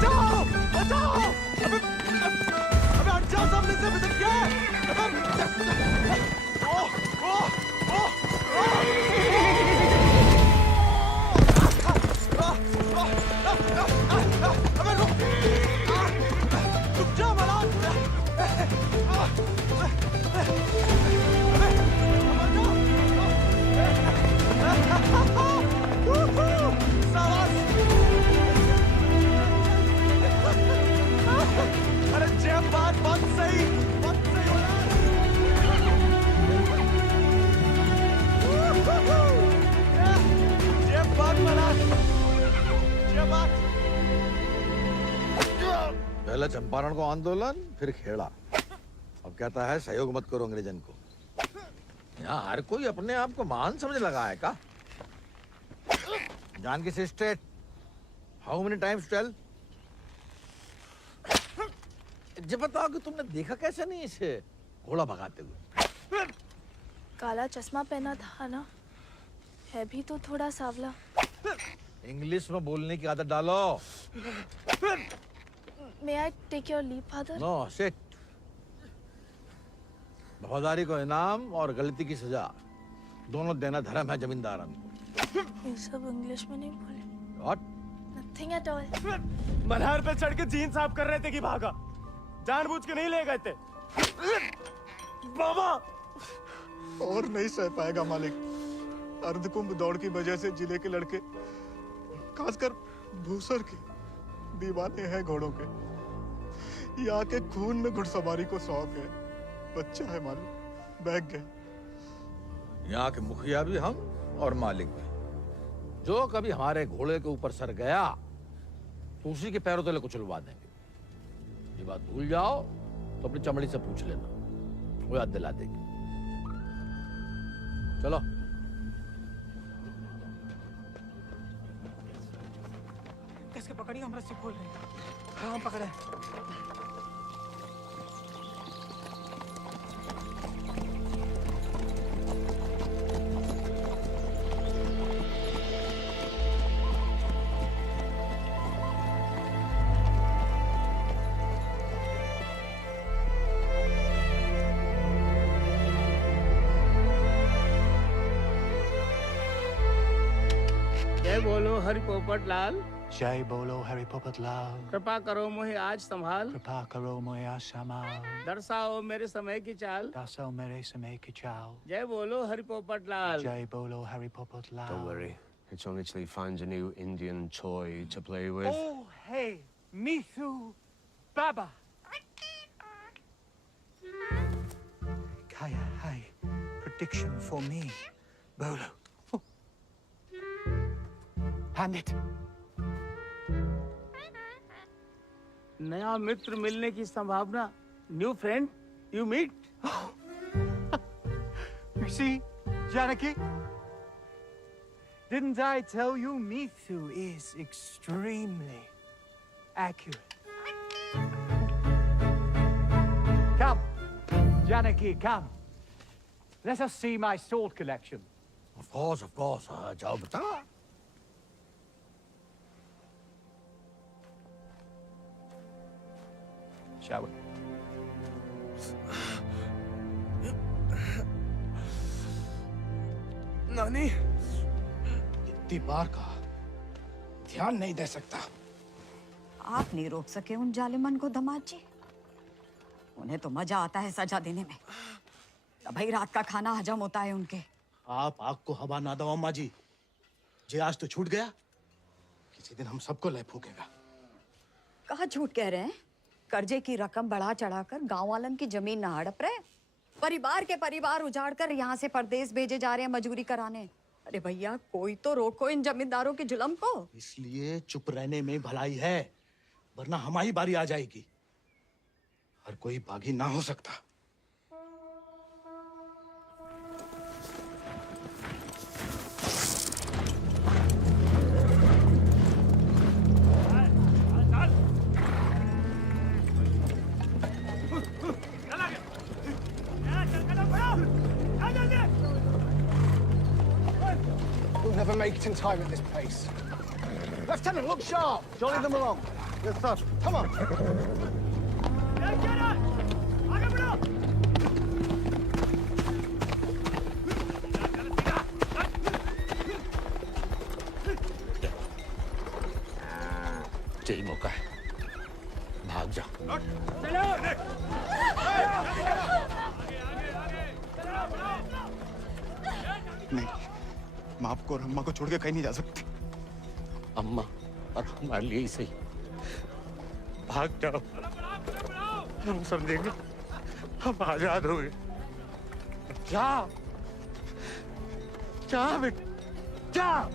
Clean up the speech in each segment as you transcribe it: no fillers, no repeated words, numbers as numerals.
बचाओ बचाओ अबे हट जाओ सामने से अबे क्या अबे रुक जा मलाल अरे जय बात सही जय बात मलाल जय बात। पहला चंपारण को आंदोलन फिर खेड़ा, अब कहता है सहयोग मत करो अंग्रेजन को। यहाँ हर कोई अपने आप को महान समझ लगा है का? जान की state how many times tell? जब बताओ कि तुमने देखा कैसे नहीं इसे घोड़ा भगाते हुए? काला चश्मा पहना था ना, है भी तो थोड़ा सावला। इंग्लिश में बोलने की आदत डालो। May I take your leave, father? No sit. वफादारी को इनाम और गलती की सजा दोनों देना धर्म है जमींदार को। ये सब इंग्लिश में नहीं बोले। What? Nothing at all. Malhar पे चढ़ के जीन साफ कर रहे थे कि भागा, जानबूझ के नहीं ले गए थे। बाबा और नहीं सह पाएगा मालिक। अर्धकुंभ दौड़ की वजह से जिले के लड़के, खासकर भूसर के, दीवाने हैं घोड़ों के। यहाँ के खून में घुड़सवारी को शौक है। बच्चा है मालिक, बहक गए। यहाँ के मुखिया भी हम और मालिक भी। जो कभी हमारे घोड़े के ऊपर सर गया तो उसी के पैरों तले कुचलवा देंगे। ये बात भूल जाओ तो अपनी चमड़ी से पूछ लेना, वो याद दिला देगी। चलो कैसे पकड़ी, हम रस्सी खोल रहे हैं। हाँ हम पकड़े। जय बोलो हरि पोपट लाल। जय बोलो हरि पोपट लाल। कृपा करो मुझे आज संभाल, कृपा करो मुझे आसमाल। दर्शाओ मेरे समय की चाल। दर्शाओ मेरे समय की चाल। जय बोलो हरि पोपट लाल। जय बोलो Hari Popat Lal. Don't worry, it's only till he finds a new Indian toy to play with. Oh hey, Mithu, Baba. Kaya, hi. Prediction for me. Bolo. Hand it. नया मित्र मिलने की संभावना। New friend you meet. You see, Janaki? Didn't I tell you Mithu is extremely accurate? Come, Janaki, come. Let us see my sword collection. of course, जाओ बता। Shall we? नानी, इतनी बार कहा, ध्यान नहीं दे सकता। आप नहीं रोक सके उन जालिमन को दमाद जी। उन्हें तो मजा आता है सजा देने में। तभी रात का खाना हजम होता है उनके। आप आग को हवा ना दो अम्मा जी। जे आज तो छूट गया, किसी दिन हम सबको लय फूकेगा। कहाँ झूठ कह रहे हैं? कर्जे की रकम बढ़ा चढ़ाकर गांव वालन की जमीन ना हड़प रहे। परिवार के परिवार उजाड़ कर यहाँ से परदेश भेजे जा रहे हैं मजूरी कराने। अरे भैया, कोई तो रोको इन जमींदारों के जुल्म को। इसलिए चुप रहने में भलाई है, वरना हमारी बारी आ जाएगी। हर कोई बागी ना हो सकता। We'll never make it in time at this pace. Lieutenant, look sharp. Jolly them along. Yes, sir. Come on. आगे बढ़ो। यही मौका है, भाग जा। नहीं, मैं आपको और अम्मा को छोड़ के कहीं नहीं जा सकती। अम्मा और हमारे लिए ही सही, भाग जाओ। हम समझेंगे, हम आजाद हो गए। जा जा बेटा, जा।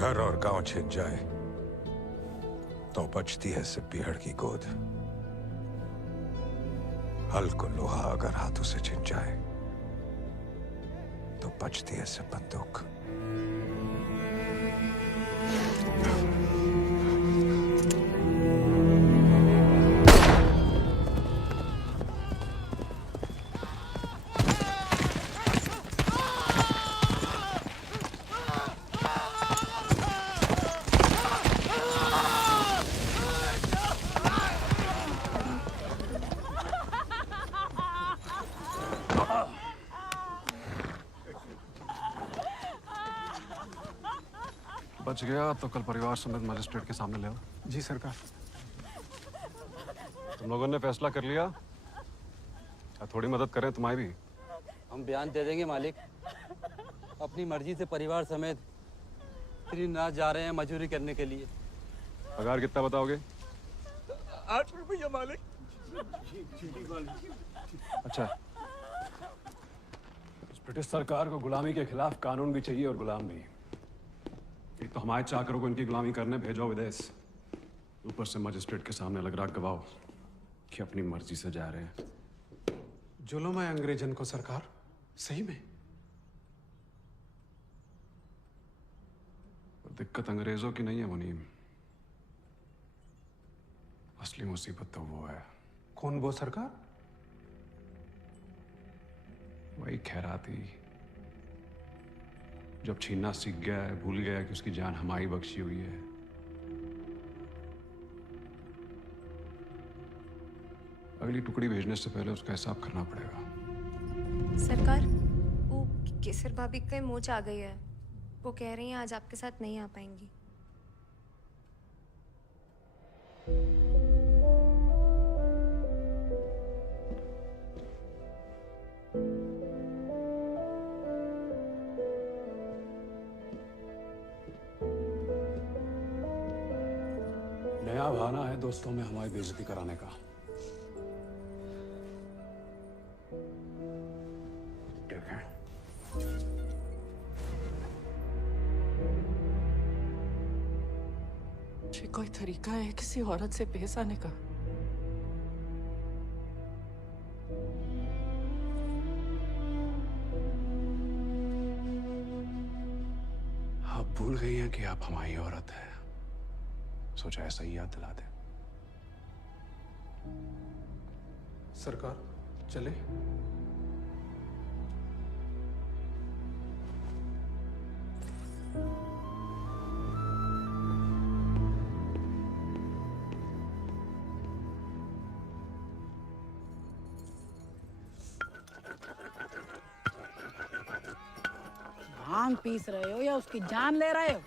घर और गांव छिन जाए तो बचती है सिर्फ पीहड़ की गोद। हल को लोहा अगर हाथों से छिन जाए तो बचती है सिर्फ बंदूक। बच गया तो कल परिवार समेत मजिस्ट्रेट के सामने ले आओ। जी सरकार। तुम लोगों ने फैसला कर लिया? थोड़ी मदद करें तुम्हारी भी। हम बयान दे देंगे मालिक। अपनी मर्जी से परिवार समेत त्रिनाथ जा रहे हैं मजदूरी करने के लिए। पगार कितना बताओगे? 8 रुपया मालिक। अच्छा, इस ब्रिटिश सरकार को गुलामी के खिलाफ कानून भी चाहिए और गुलाम भी। एक तो हमारे चाकरों को इनकी गुलामी करने भेजो विदेश, ऊपर से मजिस्ट्रेट के सामने लग रहा गवाह कि अपनी मर्जी से जा रहे हैं। जुल्म है अंग्रेजन को सरकार, सही में। और दिक्कत अंग्रेजों की नहीं है मुनीम, असली मुसीबत तो वो है। कौन वो सरकार? वही खैराती, जब छीनना सीख गया है, भूल गया कि उसकी जान हमारी बख्शी हुई है। अगली टुकड़ी भेजने से पहले उसका हिसाब करना पड़ेगा। सरकार, वो केसर भाभी के मोच आ गई है। वो कह रही हैं आज आपके साथ नहीं आ पाएंगी। नया बहाना है दोस्तों में हमारी बेइज्जती कराने का। ठीक है। ये कोई तरीका है किसी औरत से पेश आने का? आप भूल गई हैं कि आप हमारी औरत हैं। सोचा ऐसा ही याद दिला दे। सरकार चले? भांग पीस रहे हो या उसकी जान ले रहे हो?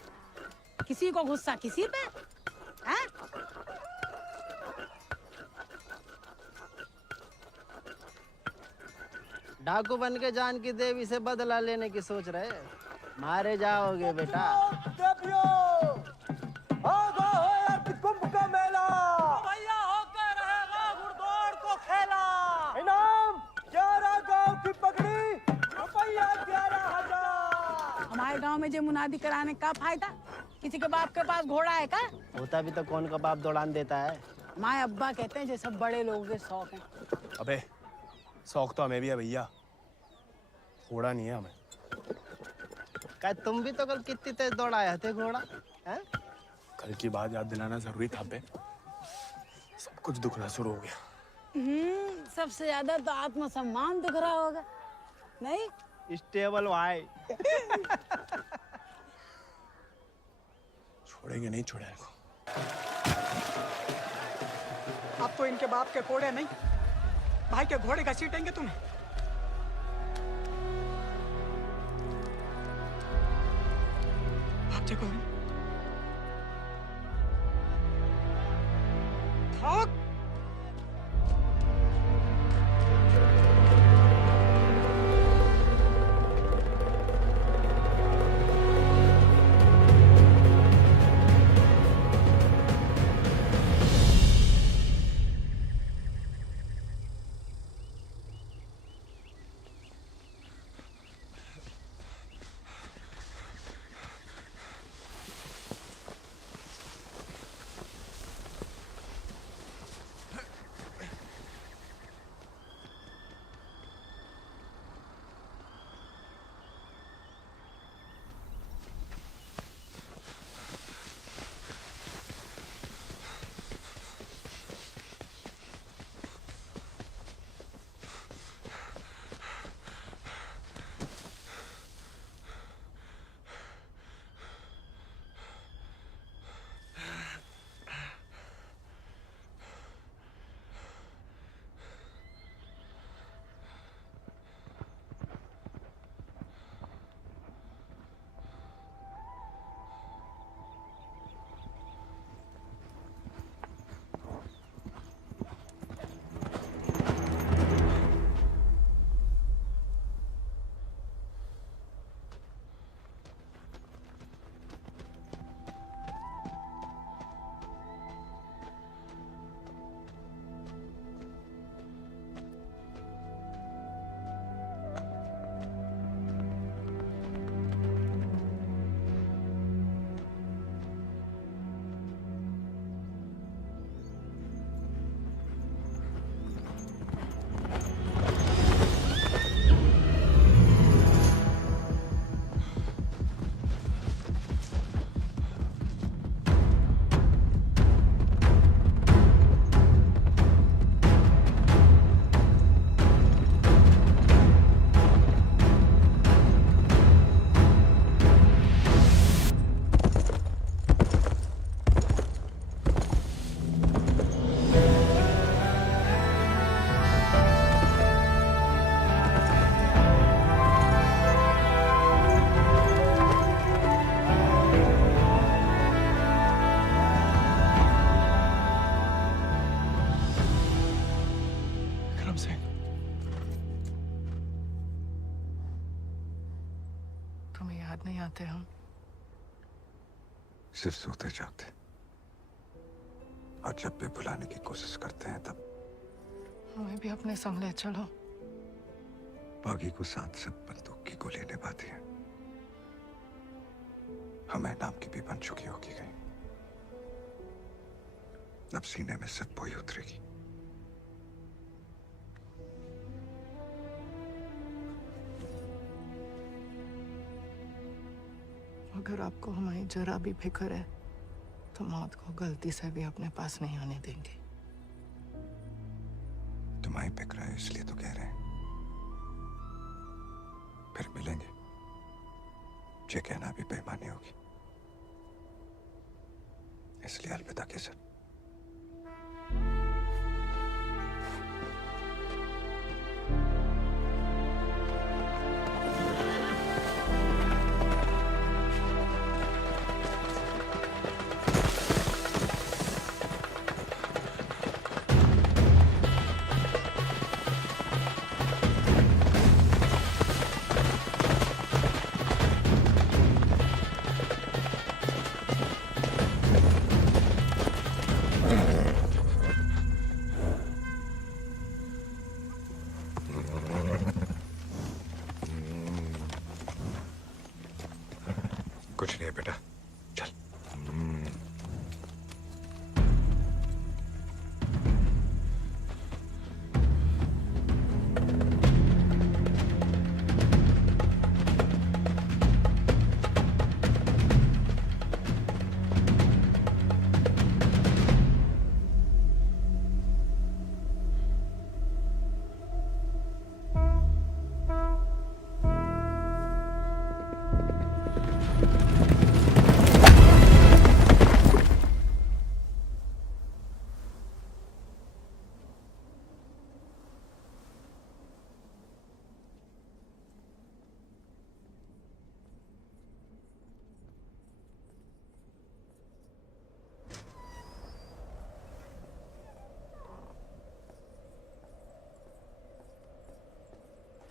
किसी को गुस्सा किसी पे? हैं? डाकू बन के जान की देवी से बदला लेने की सोच रहे, मारे जाओगे बेटा। कुंभ का मेला भैया होकर रहेगा घुड़दौड़ को खेला। इनाम 11 गांव की पगड़ी, रुपया 11,000। हमारे गांव में जो मुनादी कराने का फायदा? किसी के बाप के पास घोड़ा है का? होता भी तो कौन का बाप दौड़ान देता है। माए अब्बा कहते हैं जैसे बड़े लोगों के शौक हैं। अबे शौक तो हमें भी है भैया, घोड़ा नहीं है हमें। क्या तुम भी तो कल कितनी तेज दौड़ाए थे घोड़ा? हैं? कल की बात याद दिलाना जरूरी था बे। सब कुछ दुखना शुरू हो गया। सबसे ज्यादा तो आत्मसम्मान दिख रहा होगा, नहीं? स्टेबल भाई। छोड़ेंगे नहीं छोड़ेंगे। अब तो इनके बाप के कोड़े नहीं, भाई के घोड़े घसीटेंगे तुम्हें। भाग जाओ। भाग। जाते हम? सिर्फ सोते जागते। और जब भी बुलाने की कोशिश करते हैं तब हमें भी अपने संग ले चलो। बागी को साथ सब बंदूक की गोली निभाती है। हमें नाम की भी बन चुकी होगी कहीं। अब सीने में सिर्फ वही उतरेगी। अगर आपको हमारी जरा भी फिक्र है तो मौत को गलती से भी अपने पास नहीं आने देंगे। तुम्हारी फिक्र है इसलिए तो कह रहे हैं। फिर मिलेंगे। ये कहना भी बेईमानी होगी, इसलिए अलविदा के सर। कुछ नहीं है बेटा, चल।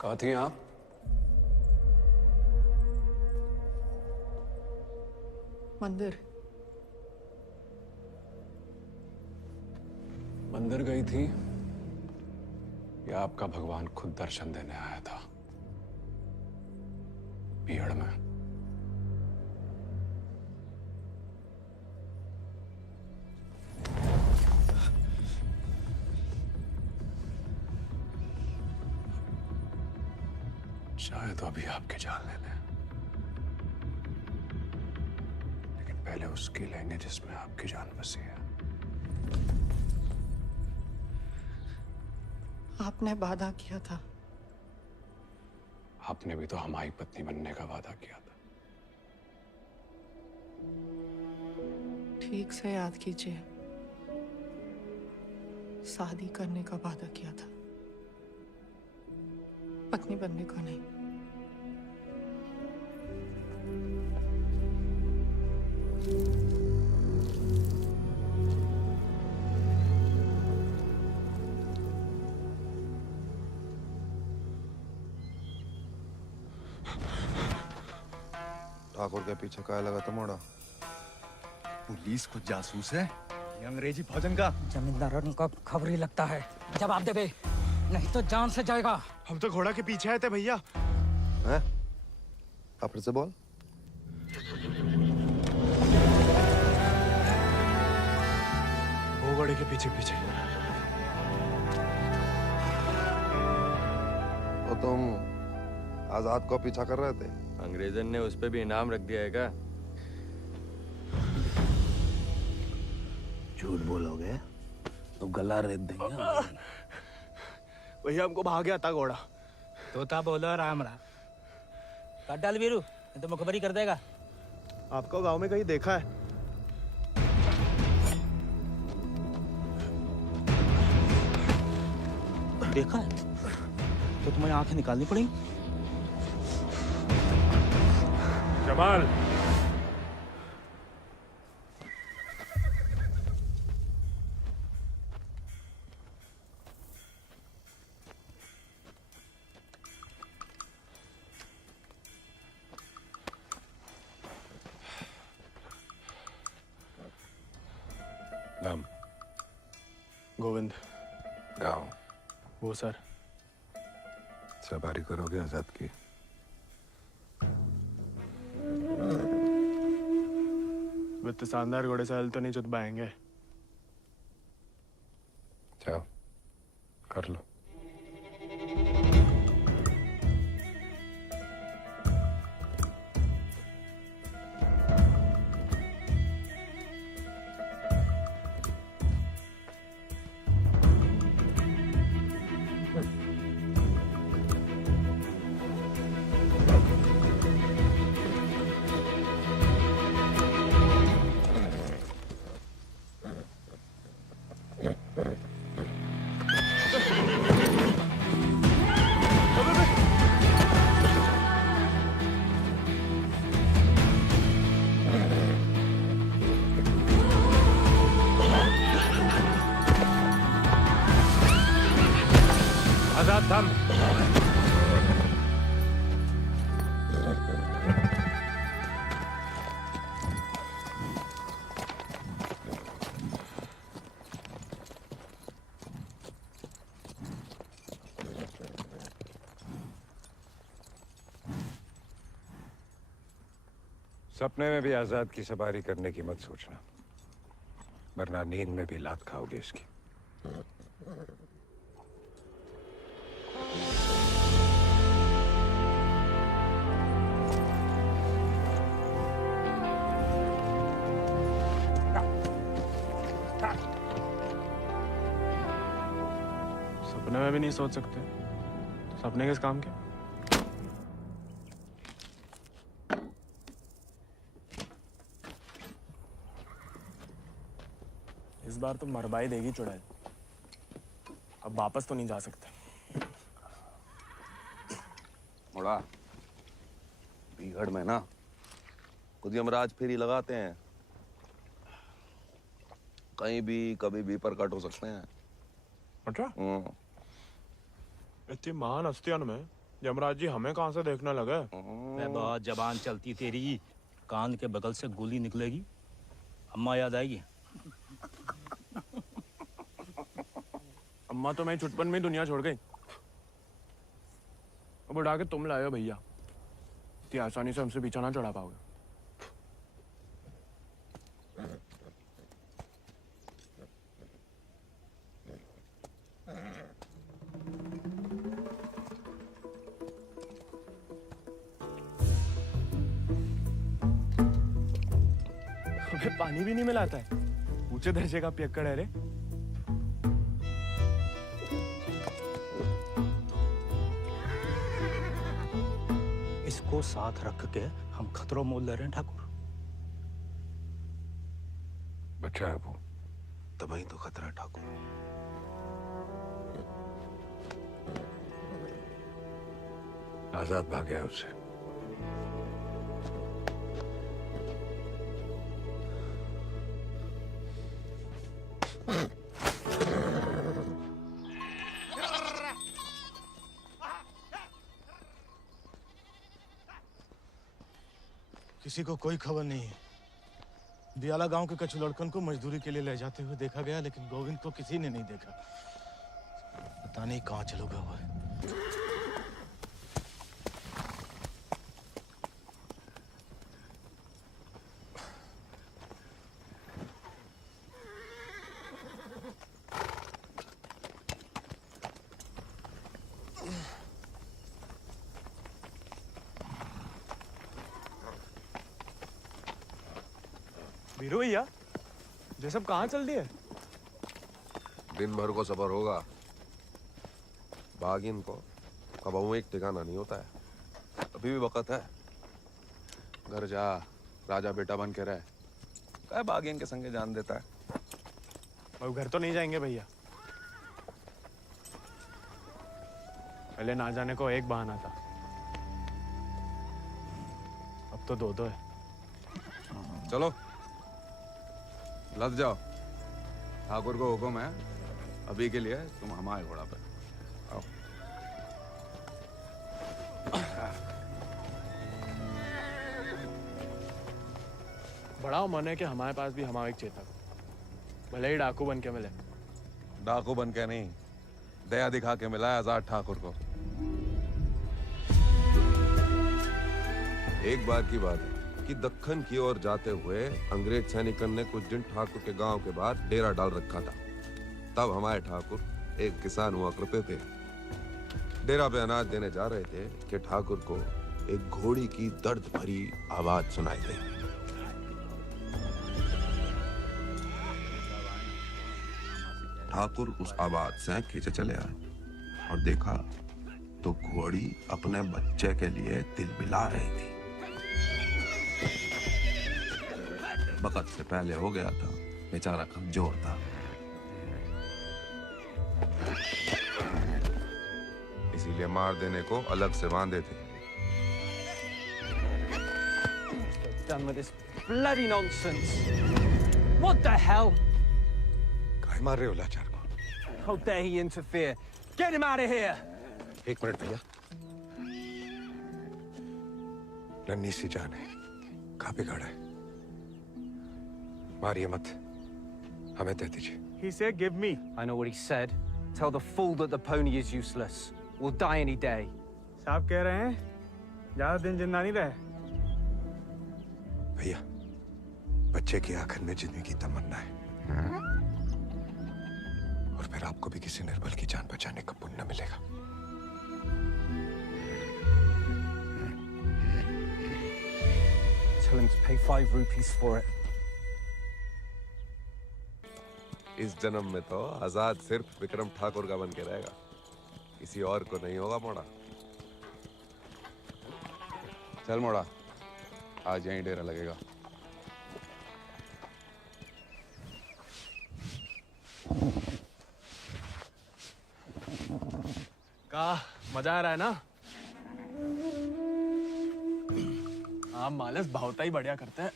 कहाँ थी आप? मंदिर। मंदिर गई थी या आपका भगवान खुद दर्शन देने आया था भीड़ में? शायद तो अभी आपकी जान ले लें, लेकिन पहले उसकी लेंगे जिसमें आपकी जान बसी है। आपने वादा किया था। आपने भी तो हमारी पत्नी बनने का वादा किया था। ठीक से याद कीजिए, शादी करने का वादा किया था, पत्नी बनने का नहीं। ठाकुर के पीछे काय लगा था मोड़ा? पुलिस को जासूस है ये अंग्रेजी फौजन का। जमींदारों को खबर ही लगता है। जवाब दे बे, नहीं तो जान से जाएगा। हम तो घोड़ा के पीछे आए थे भैया। हैं? आप फिर से बोल। वो घोड़े के पीछे पीछे। तो तुम आजाद को पीछा कर रहे थे? अंग्रेजन ने उस पे भी इनाम रख दिया है क्या? झूठ बोलोगे तो गला रेत देंगे। भैया हमको भाग गया था घोड़ा। तोता बोलो राम राम। काट डाल वीरू, नहीं तो मुखबरी कर देगा। आपको गांव में कहीं देखा है? देखा है तो तुम्हें आंखें निकालनी पड़ी। जमाल, नाम? गोविंद। गाँव? वो सर। सवारी करोगे आजाद की? वित्त शानदार घोड़े से हल तो नहीं चुत पाएंगे। जाओ कर लो। आजाद थम। सपने में भी आजाद की सवारी करने की मत सोचना, वरना नींद में भी लात खाओगे इसकी। सपने में भी नहीं सोच सकते, सपने किस काम के? इस बार तो मरवाई देगी चुड़ैल, अब वापस तो नहीं जा सकते। मुड़ा बीहड़ में ना खुद यमराज फेरी लगाते हैं, कहीं भी कभी भी प्रकट हो सकते हैं। अच्छा? इतनी महान हस्तियों में यमराज जी हमें कहाँ से देखने लगे? बहुत जबान चलती तेरी, कान के बगल से गोली निकलेगी, अम्मा याद आएगी। अम्मा तो मैं छुटपन में ही दुनिया छोड़ गई, अब उड़ा के तुम लाए हो भैया, इतनी आसानी से हमसे पीछा ना चढ़ा पाओगे। हमें पानी भी नहीं मिलाता है, ऊंचे दर्जे का पियक्कड़ है रे। इसको साथ रख के हम खतरों मोल ले रहे हैं ठाकुर। बच्चा है वो, तभी तो खतरा है ठाकुर। आजाद भाग गया उससे। किसी को कोई खबर नहीं है। दियाला गांव के कच्छ लड़कन को मजदूरी के लिए ले जाते हुए देखा गया, लेकिन गोविंद को किसी ने नहीं देखा। पता नहीं कहाँ चलो गया हुआ है। वीरू भैया, ये सब कहाँ चल दिए? दिन भर को सफर होगा, बागिन को कबहू एक ठिकाना नहीं होता है। अभी भी वक्त है, घर जा, राजा बेटा बन के रहे। क्या बागिन के संगे जान देता है। अब घर तो नहीं जाएंगे भैया, पहले ना जाने को एक बहाना था, अब तो दो है। चलो लद जाओ, ठाकुर को हुक्म है, अभी के लिए तुम हमारे घोड़ा पे आओ। बड़ा मन है कि हमारे पास भी हमारा एक चेता। भले ही डाकू बन के मिले। डाकू बन के नहीं, दया दिखा के मिला है आजाद ठाकुर को। एक बार की बात है कि दक्कन की ओर जाते हुए अंग्रेज सैनिकों ने कुछ दिन ठाकुर के गांव के बाहर डेरा डाल रखा था। तब हमारे ठाकुर एक किसान हुआ करते थे। डेरा पे अनाज देने जा रहे थे कि ठाकुर को एक घोड़ी की दर्द भरी आवाज सुनाई दी। ठाकुर उस आवाज से खींचे चले आए और देखा तो घोड़ी अपने बच्चे के लिए तिलमिला रही थी। वक्त से पहले हो गया था, बेचारा कमजोर था। इसीलिए मार देने को अलग से बांधे थे। Done with this bloody nonsense. What the hell? काय मार रहे हो लाचार को? How dare he interfere? Get him out of here! एक मिनट भैया। नन्ही सी जान है, कहाँ बिगाड़ा है? मारिए मत, हमें दे दीजिए। He said, "Give me." I know what he said. Tell the fool that the pony is useless. We'll die any day. साहब कह रहे हैं ज्यादा दिन जिंदा नहीं रहे। भैया, बच्चे की आंखन में जीने की तमन्ना है, और फिर आपको भी किसी निर्बल की जान बचाने का पुण्य मिलेगा। Tell him to pay 5 rupees for it. इस जन्म में तो आजाद सिर्फ विक्रम ठाकुर का बन के रहेगा, किसी और को नहीं होगा मोड़ा। चल मोड़ा, आज यहीं डेरा लगेगा। का मजा आ रहा है ना? हाँ, मालस भावता ही बढ़िया करते हैं।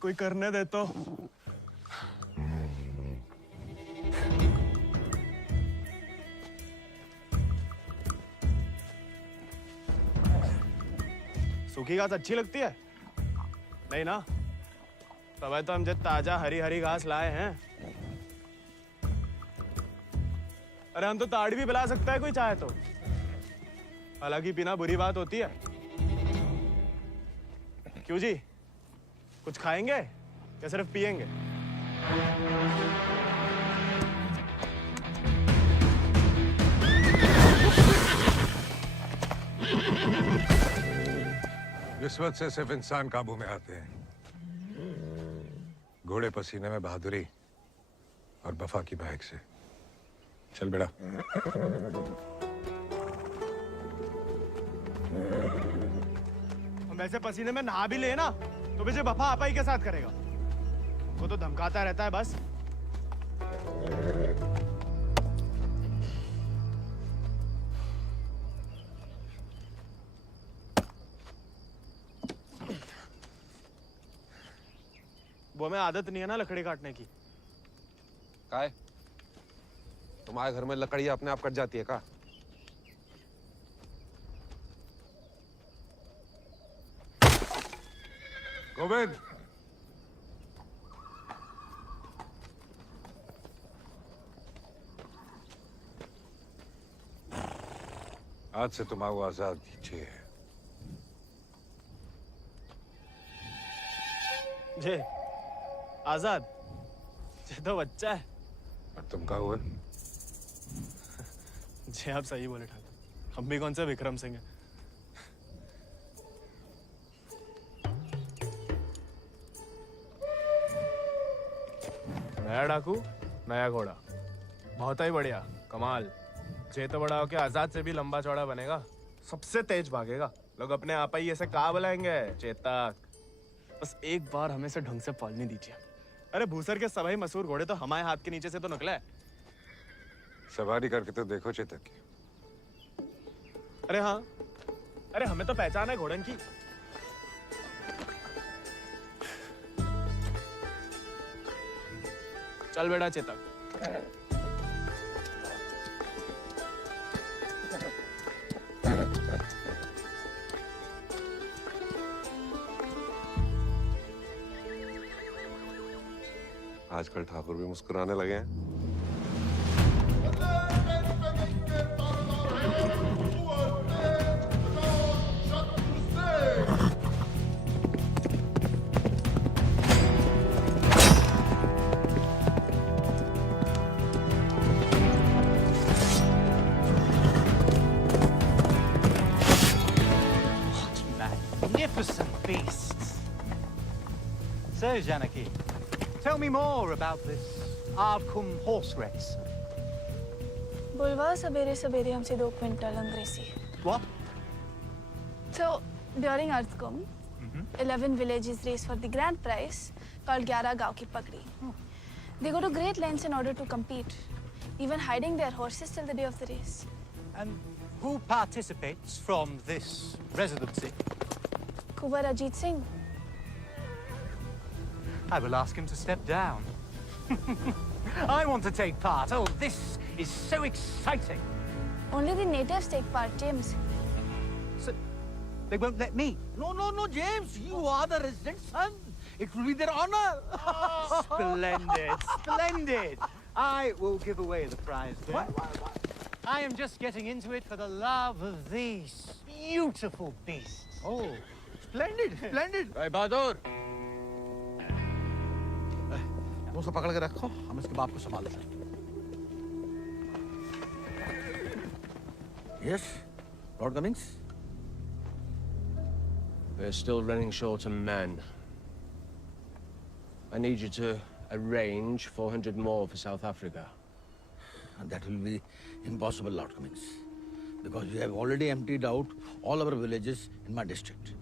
कोई करने दे तो। सूखी घास अच्छी लगती है? नहीं ना? तब तो हम जब ताजा हरी हरी घास लाए हैं। अरे हम तो ताड़ी भी पिला सकता है कोई चाहे तो। हालांकि पीना बुरी बात होती है। क्यों जी? कुछ खाएंगे या सिर्फ पिएंगे? किस्मत से सिर्फ इंसान काबू में आते हैं। घोड़े पसीने में बहादुरी और वफा की महक से। चल बेटा। हम ऐसे पसीने में नहा भी ले ना तो मुझे वफा आपा ही के साथ करेगा। वो तो धमकाता रहता है बस। वो हमें आदत नहीं है ना लकड़ी काटने की। काय? तुम्हारे घर में लकड़ी अपने आप कट जाती है का? गोविंद, आज से तुम आओ आजाद कीजिए। जे आजाद, ये तो बच्चा है। और तुम कहा हुआ? जी आप सही बोले ठाकुर, हम भी कौन से विक्रम सिंह हैं। नया डाकू, नया घोड़ा, बहुत ही बढ़िया, कमाल। जे तो बड़ा होके आजाद से भी लंबा चौड़ा बनेगा, सबसे तेज भागेगा। लोग अपने आप ही ऐसे कहा बुलाएंगे, चेतक। बस एक बार हमें से ढंग से पालने दीजिए। अरे भूसर के सभी मशहूर घोड़े तो हमारे हाथ के नीचे से तो निकले हैं। सवारी करके तो देखो चेतक की। अरे हाँ, अरे हमें तो पहचान है घोड़न की। चल बेटा चेतक। आजकल ठाकुर भी मुस्कुराने लगे हैं। Magnificent beasts. So, Janaki, tell me more about this Ardcumbe horse race. बुलवा सवेरे सवेरे हमसे 2 क्विंटल अंग्रेजी. What? So during Ardcumbe, 11 villages race for the grand prize called 11 गांव की पगड़ी. They go to great lengths in order to compete, even hiding their horses till the day of the race. And who participates from this residency? Kuwar Ajit Singh. I will ask him to step down. I want to take part. Oh, this is so exciting. Only the natives take part, James. So, they won't let me? No, James. You are the resident son. It will be their honor. Splendid. I will give away the prize then. What? I am just getting into it for the love of these beautiful beasts. Oh, splendid. भाई बहादुर, उसको पकड़ के रखो, हम इसके बाप को संभाल लेंगे। Yes, Lord Cummings. We're still running short on men. I need you to arrange 400 more for South Africa. And that will be impossible, Lord Cummings, because you have already emptied out all our villages in my district.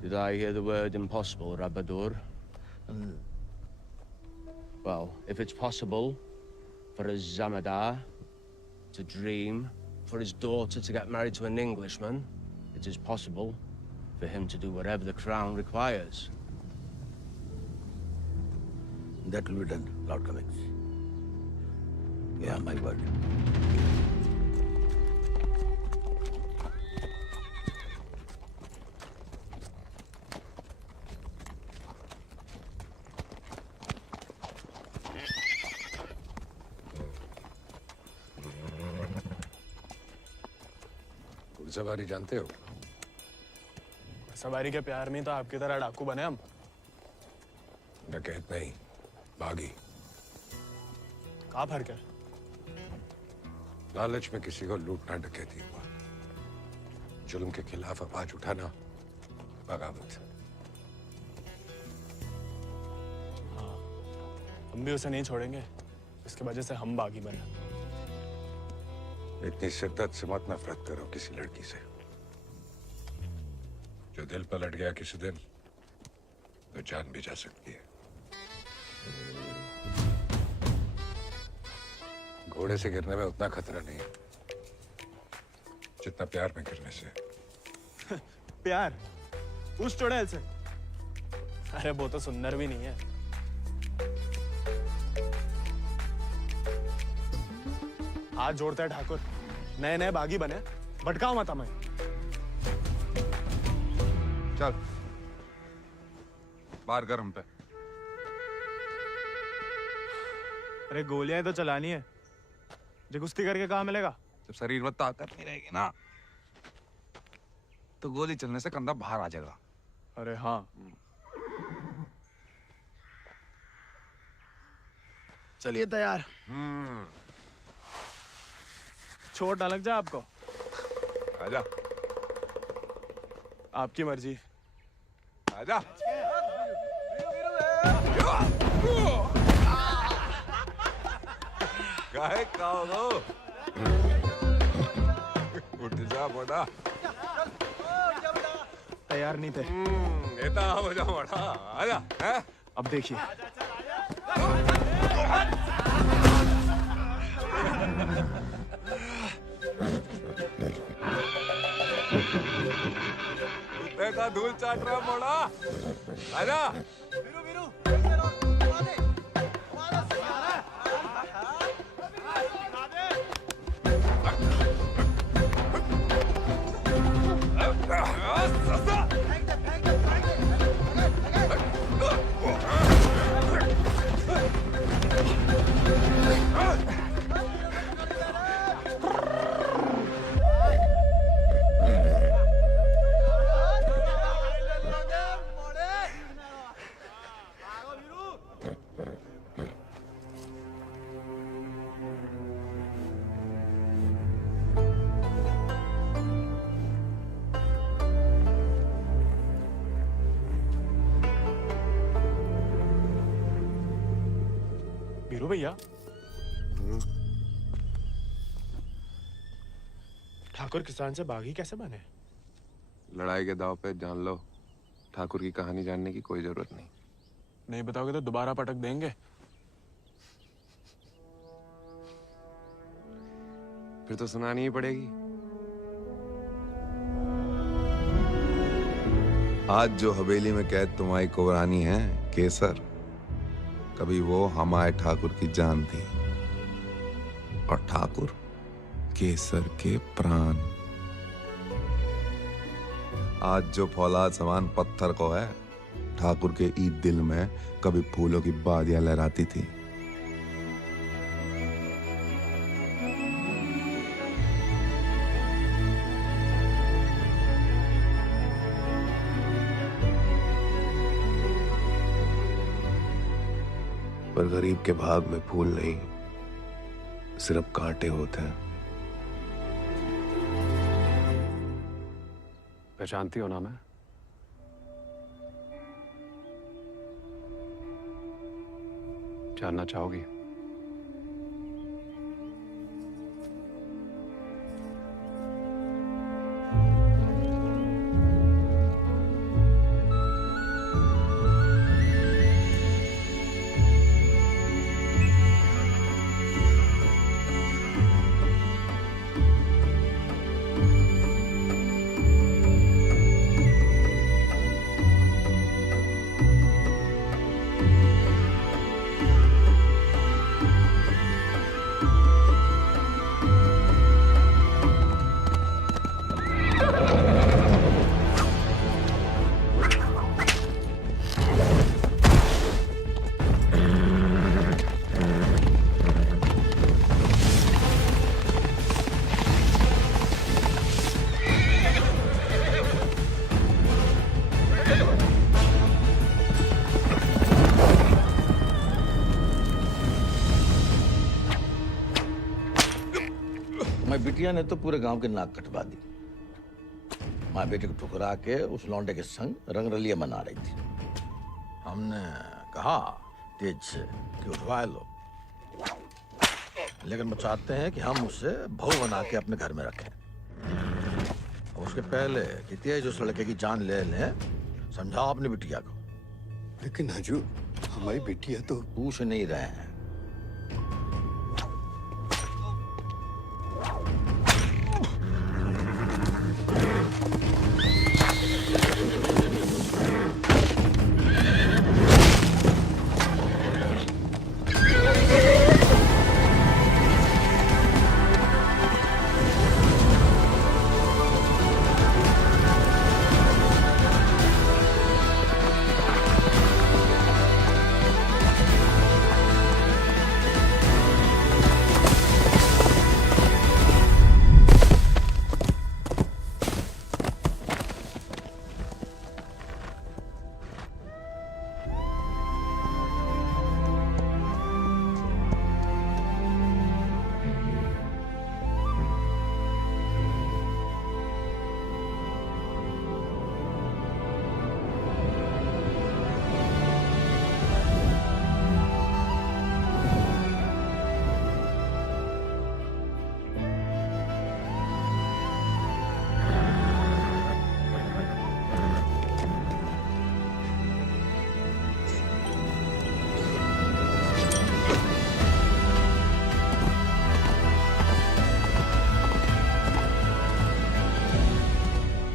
Did I hear the word impossible, Rabadur? Well, if it's possible for a Zamadar to dream, for his daughter to get married to an Englishman, it is possible for him to do whatever the crown requires. That will be done, Lord Cummings. You have my word. सवारी जानते हो? सवारी के प्यार में तो आपकी तरह डाकू बने हम. डकैत नहीं, बागी. कहाँ फर्क है? लालच में किसी को लूटना डकैती हुआ. जुल्म के खिलाफ आवाज उठाना बगावत. हाँ, हम भी उसे नहीं छोड़ेंगे, इसकी वजह से हम बागी बने. इतनी शिद्दत से मत नफरत करो किसी लड़की से. जो दिल पलट गया किसी दिन, तो जान भी जा सकती है. घोड़े से गिरने में उतना खतरा नहीं है जितना प्यार में गिरने से. प्यार? उस चुड़ैल से? अरे वो तो सुंदर भी नहीं है. हाथ जोड़ते हैं ठाकुर, नए बागी बने, भटकाओ मत हमें. चल बाहर गर्म पे. अरे गोलियां तो चलानी है, जो कुश्ती करके कहाँ मिलेगा? जब शरीर में ताकत नहीं रहेगी ना, तो गोली चलने से कंधा बाहर आ जाएगा. अरे हाँ. चलिए तैयार. चोट ना लग जाए आपको. आजा. आपकी मर्जी. आजा. गाय खाओ लो. उठ जा बड़ा. तैयार नहीं थे. नेता हो जा बड़ा. आजा. हैं? अब देखिए. देखा धूल चाट रहा मोड़ा. आजा. वीरू भैया, ठाकुर किसान से बागी कैसे बने? लड़ाई के दाव पे जान लो, ठाकुर की कहानी जानने की कोई जरूरत नहीं। नहीं बताओगे तो दोबारा पटक देंगे। फिर तो सुनानी ही पड़ेगी। आज जो हवेली में कैद तुम्हारी कुबरानी है केसर, कभी वो हमारे ठाकुर की जान थी, और ठाकुर केसर के प्राण। आज जो फौलाद समान पत्थर को है, ठाकुर के ईद दिल में कभी फूलों की बादियां लहराती थी। पर गरीब के भाग में फूल नहीं, सिर्फ कांटे होते हैं। पहचानती हो ना मैं? जानना चाहोगी? मैं बिटिया ने तो पूरे गांव के नाक कटवा दी। माँ बेटे को ठुकरा के उस लौंडे के संग रंगरलिया मना रही थी। हमने कहा तेज से कि उठवा लो, लेकिन वो चाहते हैं कि हम उसे बहू बना के अपने घर में रखें। और उसके पहले कि तेज उस लड़के की जान ले लें, समझाओ अपनी बिटिया को। लेकिन हजूर, हमारी बिटिया तो पूछ नहीं रहे हैं।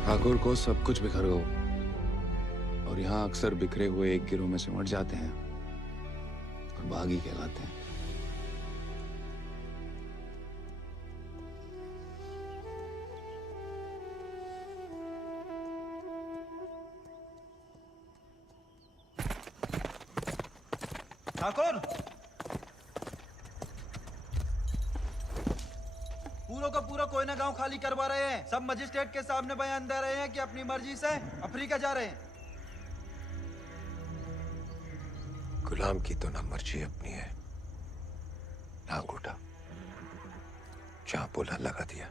ठाकुर को सब कुछ बिखर गया, और यहाँ अक्सर बिखरे हुए एक गिरोह में सिमट जाते हैं और बागी कहलाते हैं। ठाकुर, पूरा का पूरा कोयना गांव खाली करवा रहे हैं। सब मजिस्ट्रेट के सामने बयान दे रहे हैं कि अपनी मर्जी से अफ्रीका जा रहे हैं। गुलाम की तो ना मर्जी अपनी है ना अंगूठा। जहां बोला लगा दिया,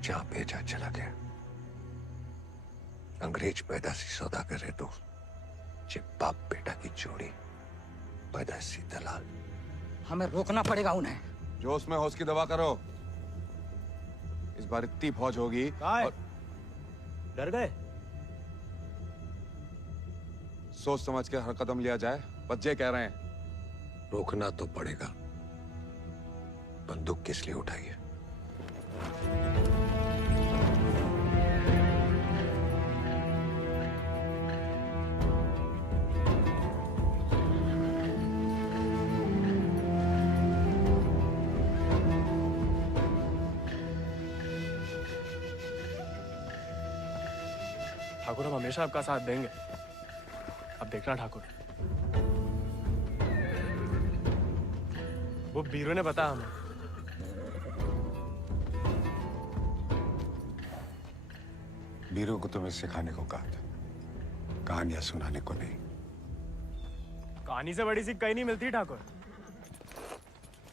जहां भेजा चला गया। अंग्रेज पैदाशी सौदागर है तो बाप बेटा की जोड़ी पैदाशी दलाल। हमें रोकना पड़ेगा उन्हें। जोश में होश की दवा करो। इस बार इतनी फौज होगी और डर गए? सोच समझ के हर कदम लिया जाए। बच्चे कह रहे हैं। रोकना तो पड़ेगा। बंदूक किस लिए उठाई है? ठाकुर, हम हमेशा आपका साथ देंगे। अब देखना ठाकुर, वो बीरू ने बताया हमें। बीरू को तुम्हें सिखाने को कहा था, कहानियां सुनाने को नहीं। कहानी से बड़ी सी कहीं नहीं मिलती ठाकुर।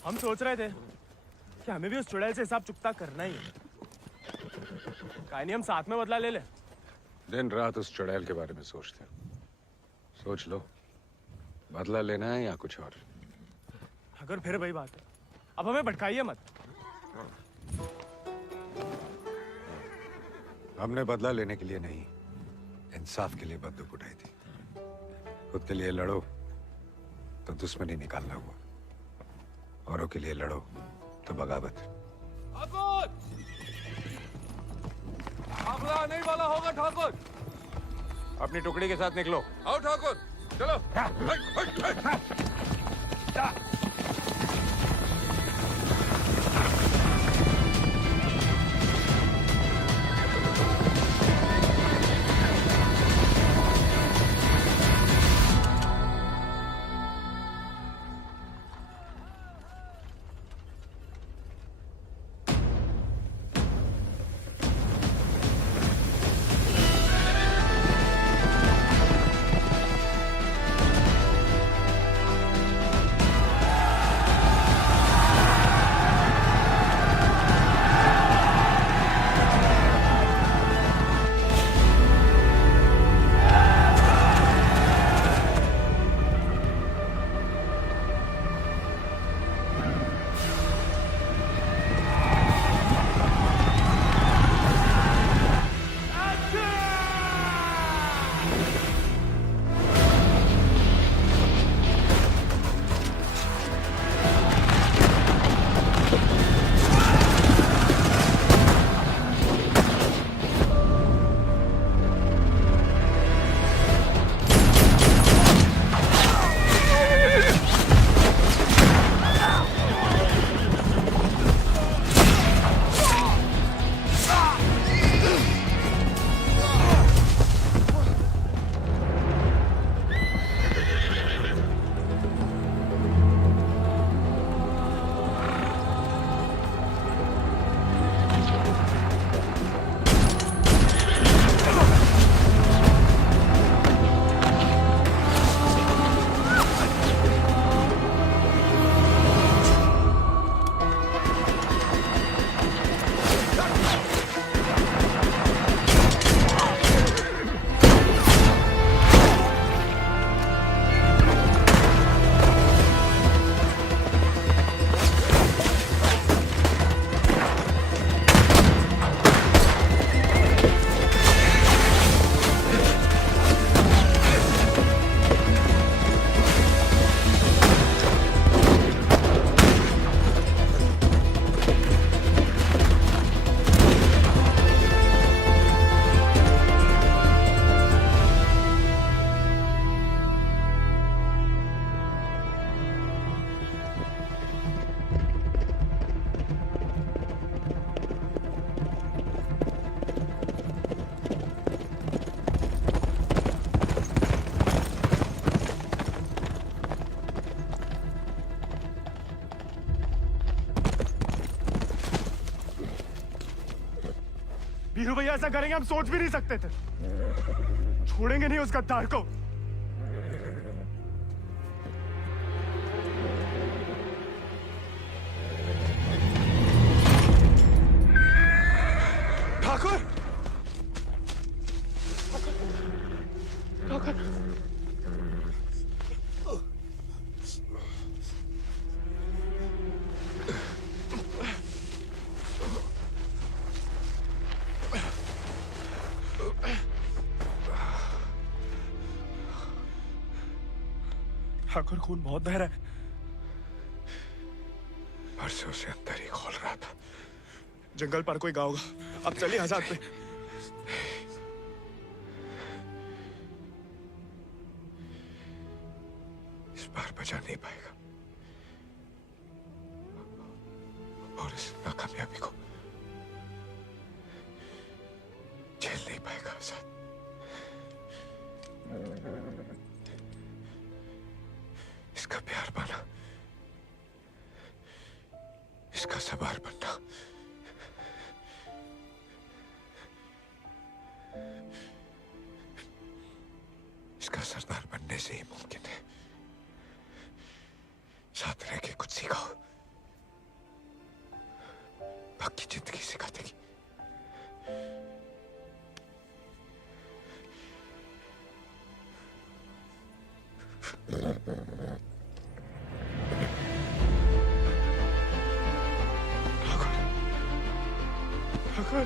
हम सोच रहे थे कि हमें भी उस चुड़ैल से हिसाब चुकता करना ही है। कहानी हम साथ में बदला ले ले। दिन रात उस चुड़ैल के बारे में सोचते हैं। सोच लो, बदला लेना है या कुछ और। अगर फिर वही बात है, अब हमें भटकाइए मत। हमने बदला लेने के लिए नहीं, इंसाफ के लिए बंदूक उठाई थी। खुद के लिए लड़ो तो दुश्मनी निकालना हुआ, औरों के लिए लड़ो तो बगावत। हमला नहीं वाला होगा ठाकुर। अपनी टुकड़ी के साथ निकलो। आओ ठाकुर, चलो। बीरू भैया ऐसा करेंगे हम सोच भी नहीं सकते थे। छोड़ेंगे नहीं उस गद्दार को। ठाकुर, ठाकुर, ठाकुर खून बहुत बह रहा है। परसों से अंदर ही खोल रहा था। जंगल पर कोई गाँव होगा। अब चलिए आजाद पे। इस बार बचा नहीं पाएगा और इस नाकामयाबी को झेल नहीं पाएगा आजाद। इसका प्यार पाना, इसका सवार बनना इसका सरदार बनने से ही मुमकिन है। साथ रह के कुछ सिखाओ, बाकी जिंदगी सिखा देगी। ठाकुर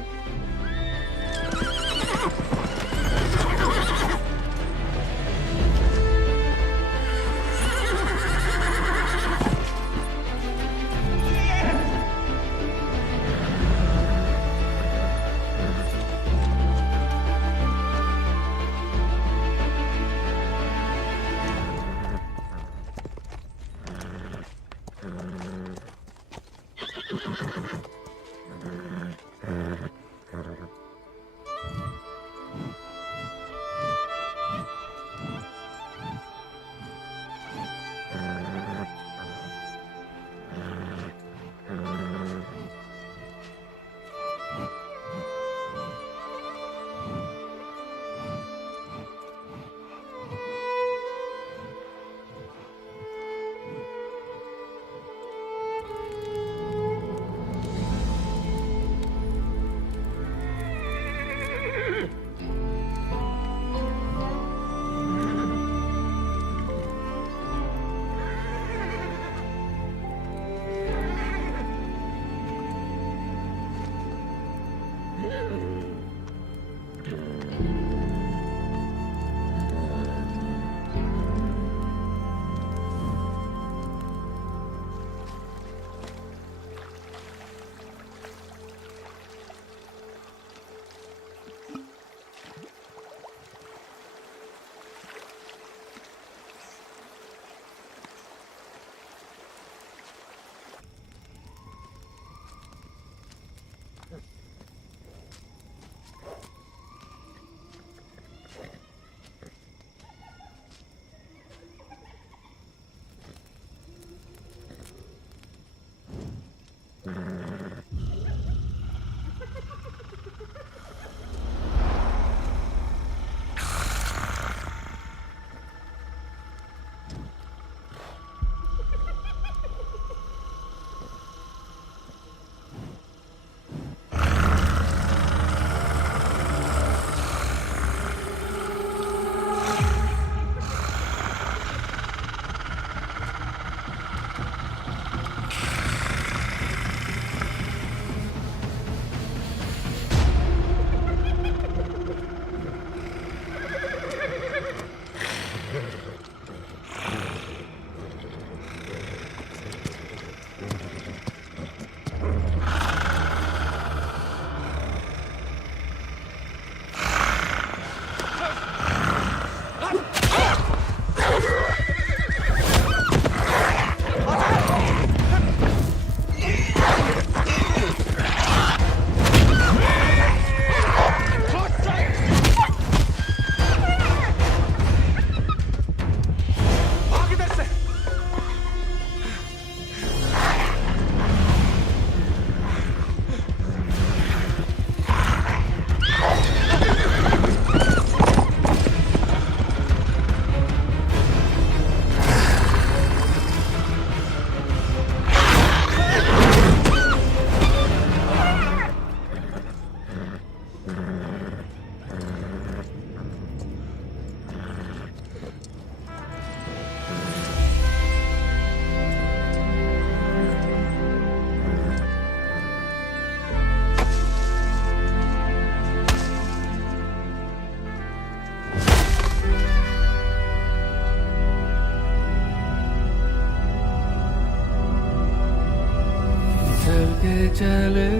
चले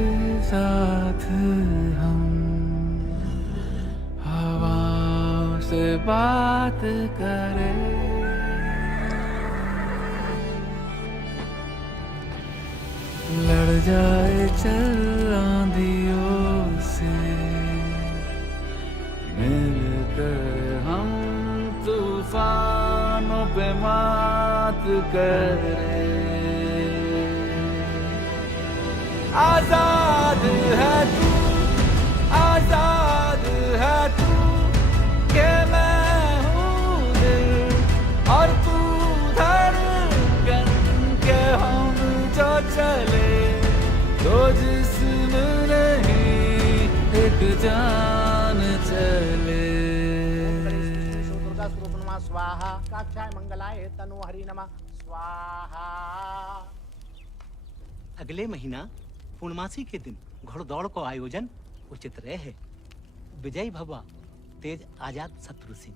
साथ हम, हवाओं से बात करें, लड़ जाए चल आंधियों से, मिलकर हम तूफानों पे मात करें। आजाद है तू, आजाद है तू, के मैं हूँ दिल और तू धड़कन, के हम जो चले दो जिस्म नहीं एक जान चले। दुर्गा स्वरूप नमः स्वाहा, काक्षाय मंगलाय तनु हरि नमः स्वाहा। अगले महीना पूर्णमासी के दिन घोड़दौड़ को आयोजन उचित रहे। विजयी भवा तेज आजाद शत्रु सिंह।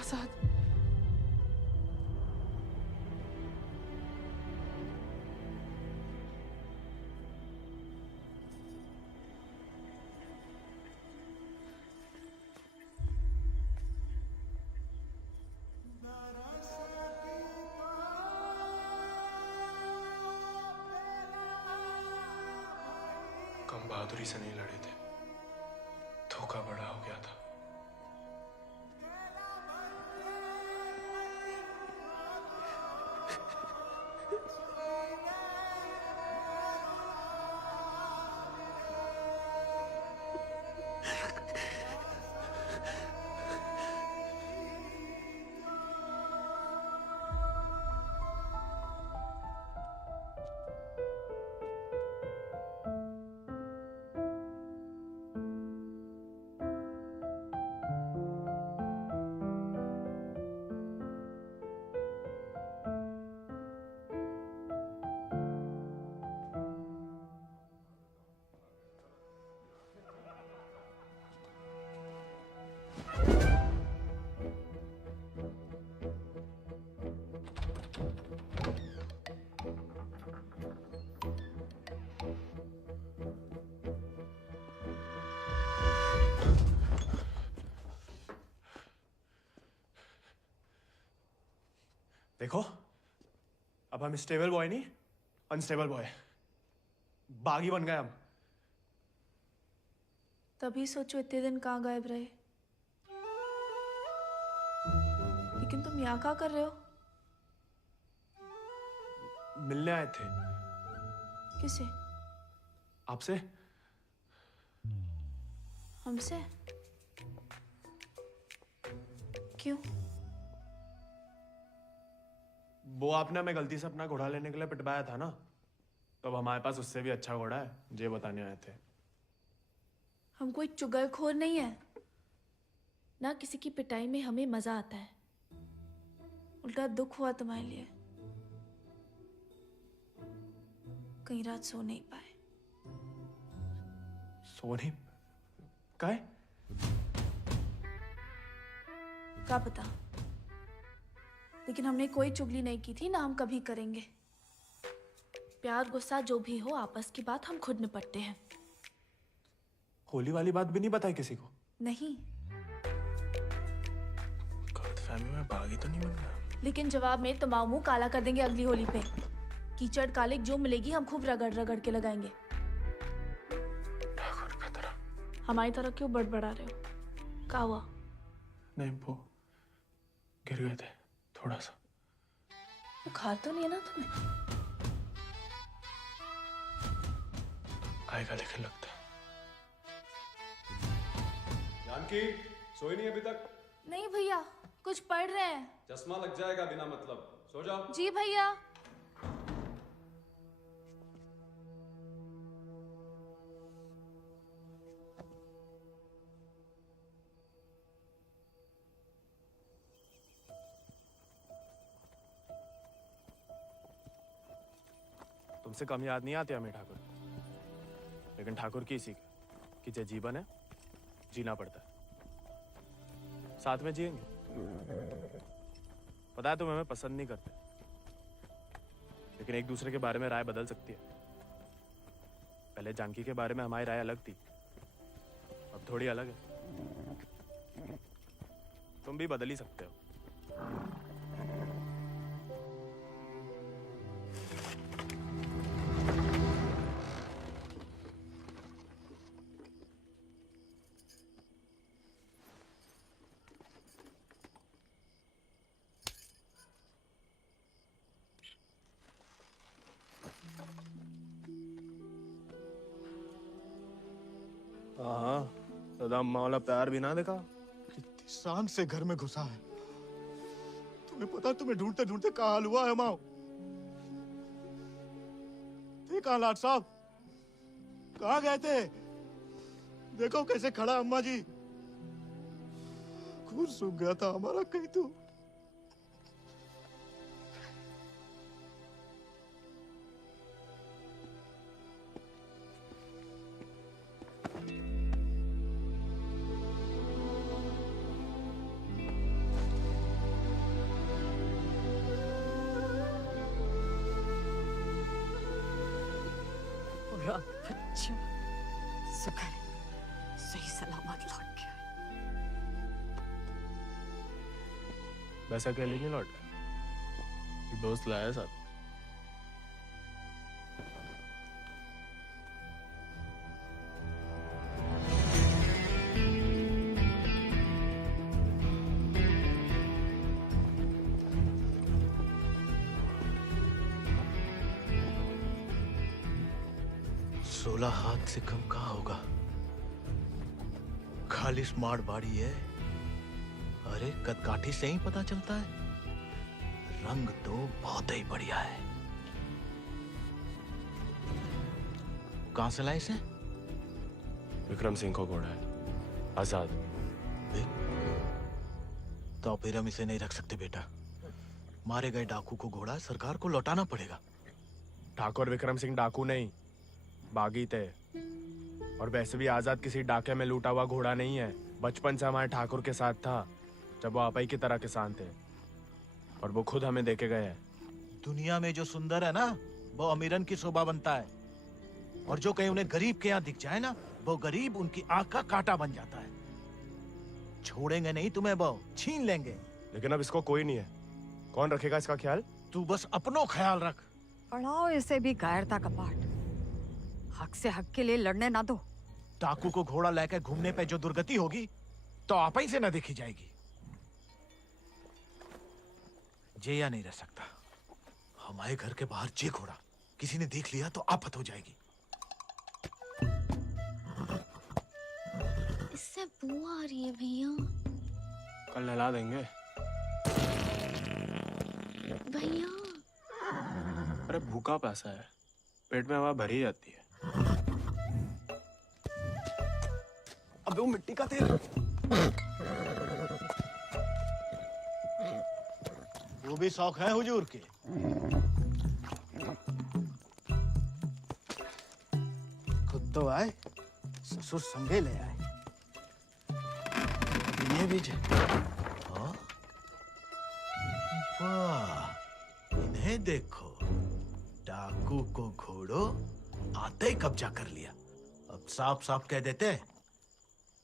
आजाद, कम बहादुरी से नहीं लड़े थे, धोखा बड़ा हो गया था। देखो, अब हम स्टेबल बॉय नहीं, अनस्टेबल बॉय, बागी बन गए हम। तभी सोचो इतने दिन कहाँ गायब रहे। लेकिन तुम यहाँ क्या कर रहे हो? मिलने आए थे। किसे? आपसे। हमसे? क्यों? वो आपने हमें गलती से अपना घोड़ा लेने के लिए पिटवाया था ना, तो अब हमारे पास उससे भी अच्छा घोड़ा है, ये बताने आए थे। हम कोई चुगलखोर नहीं है ना, किसी की पिटाई में हमें मजा आता है। उल्टा दुख हुआ तुम्हारे लिए, कई रात सो नहीं पाए। सो नहीं? काहे? क्या पता, लेकिन हमने कोई चुगली नहीं की थी, ना हम कभी करेंगे। प्यार गुस्सा जो भी हो, आपस की बात हम खुद निपटते हैं। होली वाली बात भी नहीं बताई किसी को? नहीं। गलतफहमी में बागी तो नहीं बन गया? लेकिन जवाब में तुम्हारा मुंह काला कर देंगे अगली होली पे। कीचड़ कालिक जो मिलेगी हम खूब रगड़ रगड़ के लगाएंगे। हमारी तरह क्यों बड़बड़ा रहे हो? क्या हुआ? नहीं, वो गिर गए थे थोड़ा सा। बुखार तो नहीं है ना तुम्हें? आएगा लेकिन लगता है। जानकी, सोई नहीं अभी तक? नहीं भैया, कुछ पढ़ रहे हैं। चश्मा लग जाएगा बिना मतलब। सो जाओ। जी भैया। तुमसे कम याद नहीं आती हमें ठाकुर, लेकिन ठाकुर की इसी कि जो जीवन है जीना पड़ता है, साथ में जिएंगे। पता है तुम हमें पसंद नहीं करते, लेकिन एक दूसरे के बारे में राय बदल सकती है। पहले जानकी के बारे में हमारी राय अलग थी, अब थोड़ी अलग है। तुम भी बदल ही सकते हो। हाँ, सदा अम्मा वाला प्यार भी ना देखा। कितनी शान से घर में घुसा है। तुम्हें पता, तुम्हें ढूंढते ढूंढते कहाँ हाल हुआ है माओ। थे कहाँ लाट साहब? कहाँ गए थे? देखो कैसे खड़ा अम्मा जी। खून सूख गया था हमारा कहीं तो। बच्चा शुक्र है सही सलामत लौट गया। वैसा अकेले नहीं लौटा, एक दोस्त लाया साथ। हाथ से कम कहाँ होगा? खाली स्मार्ट बाड़ी है। अरे कदकाठी से ही पता चलता है। रंग तो बहुत ही बढ़िया है। कहां से लाए इसे? विक्रम सिंह को घोड़ा है, आजाद। तो फिर हम इसे नहीं रख सकते बेटा। मारे गए डाकू को घोड़ा सरकार को लौटाना पड़ेगा। ठाकुर विक्रम सिंह डाकू नहीं, बागी थे। और वैसे भी आजाद किसी डाके में लूटा हुआ घोड़ा नहीं है। बचपन से हमारे ठाकुर के साथ था, जब वो आपई की तरह किसान थे, और वो खुद हमें देके गए हैं। दुनिया में जो सुंदर है ना, वो अमीरन की शोभा बनता है। और जो कहीं उन्हें गरीब के यहाँ दिख जाए ना, वो गरीब उनकी आंख का कांटा बन जाता है। छोड़ेंगे नहीं तुम्हें, वो छीन लेंगे। लेकिन अब इसको कोई नहीं है, कौन रखेगा इसका ख्याल? तू बस अपनो ख्याल रख। पढ़ाओ इसे भी कायरता का पाठ। हक से हक के लिए लड़ने ना दो। डाकू को घोड़ा लेकर घूमने पे जो दुर्गति होगी, तो आप ही से न देखी जाएगी। जेया नहीं रह सकता। हमारे घर के बाहर जे घोड़ा किसी ने देख लिया तो आफत हो जाएगी। इससे बू आ रही है भैया। कल नहला देंगे भैया। अरे भूखा पैसा है, पेट में हवा भरी जाती है। अबे वो मिट्टी का तेल। वो भी शौक है हुजूर के। खुद तो आए, ससुर संगे ले आए। ये भी हाँ? वाह, इन्हें देखो। डाकू को घोड़ो आते ही कब्जा कर लिया। अब साफ साफ कह देते हैं,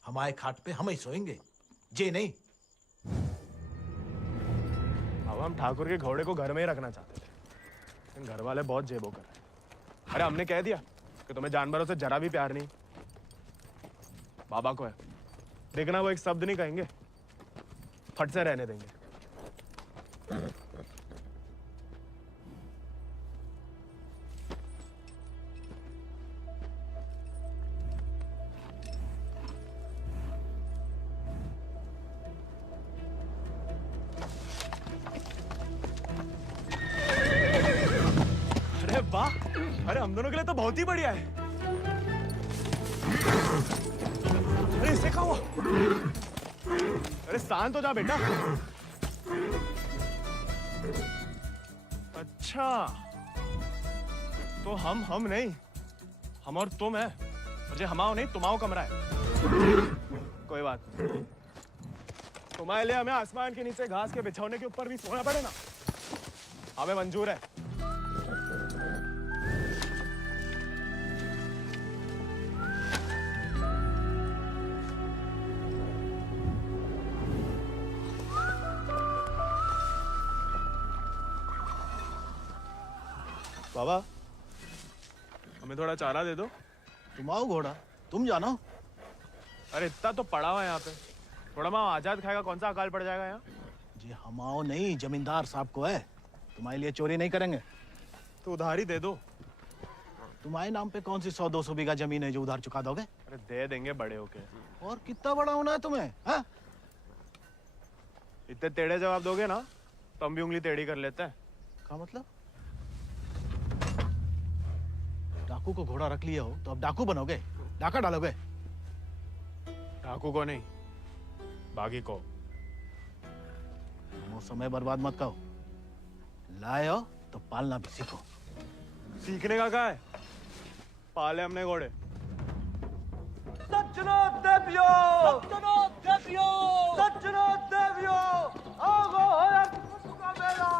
हमारे खाट पे हम ही सोएंगे, जे नहीं। अब हम ठाकुर के घोड़े को घर में ही रखना चाहते थे, लेकिन घर वाले बहुत जेबो कर रहे हैं। अरे हमने कह दिया कि तुम्हें जानवरों से जरा भी प्यार नहीं। बाबा को है, देखना वो एक शब्द नहीं कहेंगे, फट से रहने देंगे। अरे वाह, अरे हम दोनों के लिए तो बहुत ही बढ़िया है। अरे इससे क्या हुआ? अरे शांत हो जा बेटा। अच्छा, तो हम नहीं, हम और तुम है, और जो हमाओ नहीं तुम्हाओ कमरा है। कोई बात नहीं, तुम्हारे लिए हमें आसमान के नीचे घास के बिछौने के ऊपर भी सोना पड़े ना, हमें मंजूर है। बाबा, हमें थोड़ा चारा दे दो। तुम आओ घोड़ा, तुम जानो। अरे इतना तो पड़ा हुआ है यहाँ पे, थोड़ा माँ आजाद खाएगा, कौन सा अकाल पड़ जाएगा यहाँ? जी हम आओ नहीं, जमींदार साहब को है, तुम्हारे लिए चोरी नहीं करेंगे। तो उधार ही दे दो। तुम्हारे नाम पे कौन सी 100-200 बीघा जमीन है जो उधार चुका दोगे? अरे दे देंगे बड़े होके। और कितना बड़ा होना है तुम्हें? हाँ? इतने टेढ़े जवाब दोगे ना तो हम भी उंगली टेढ़ी कर लेते हैं। क्या मतलब? डाकू को घोड़ा रख लिया हो तो अब डाकू बनोगे, डाका डालोगे? डाकू को नहीं, बागी को। वो समय बर्बाद मत करो, लाए हो तो पालना भी सीखो। सीखने का क्या है, पाले हमने घोड़े। सज्जनो देवियो, सज्जनो देवियो, सज्जनो देवियो, आओ होया का मेला।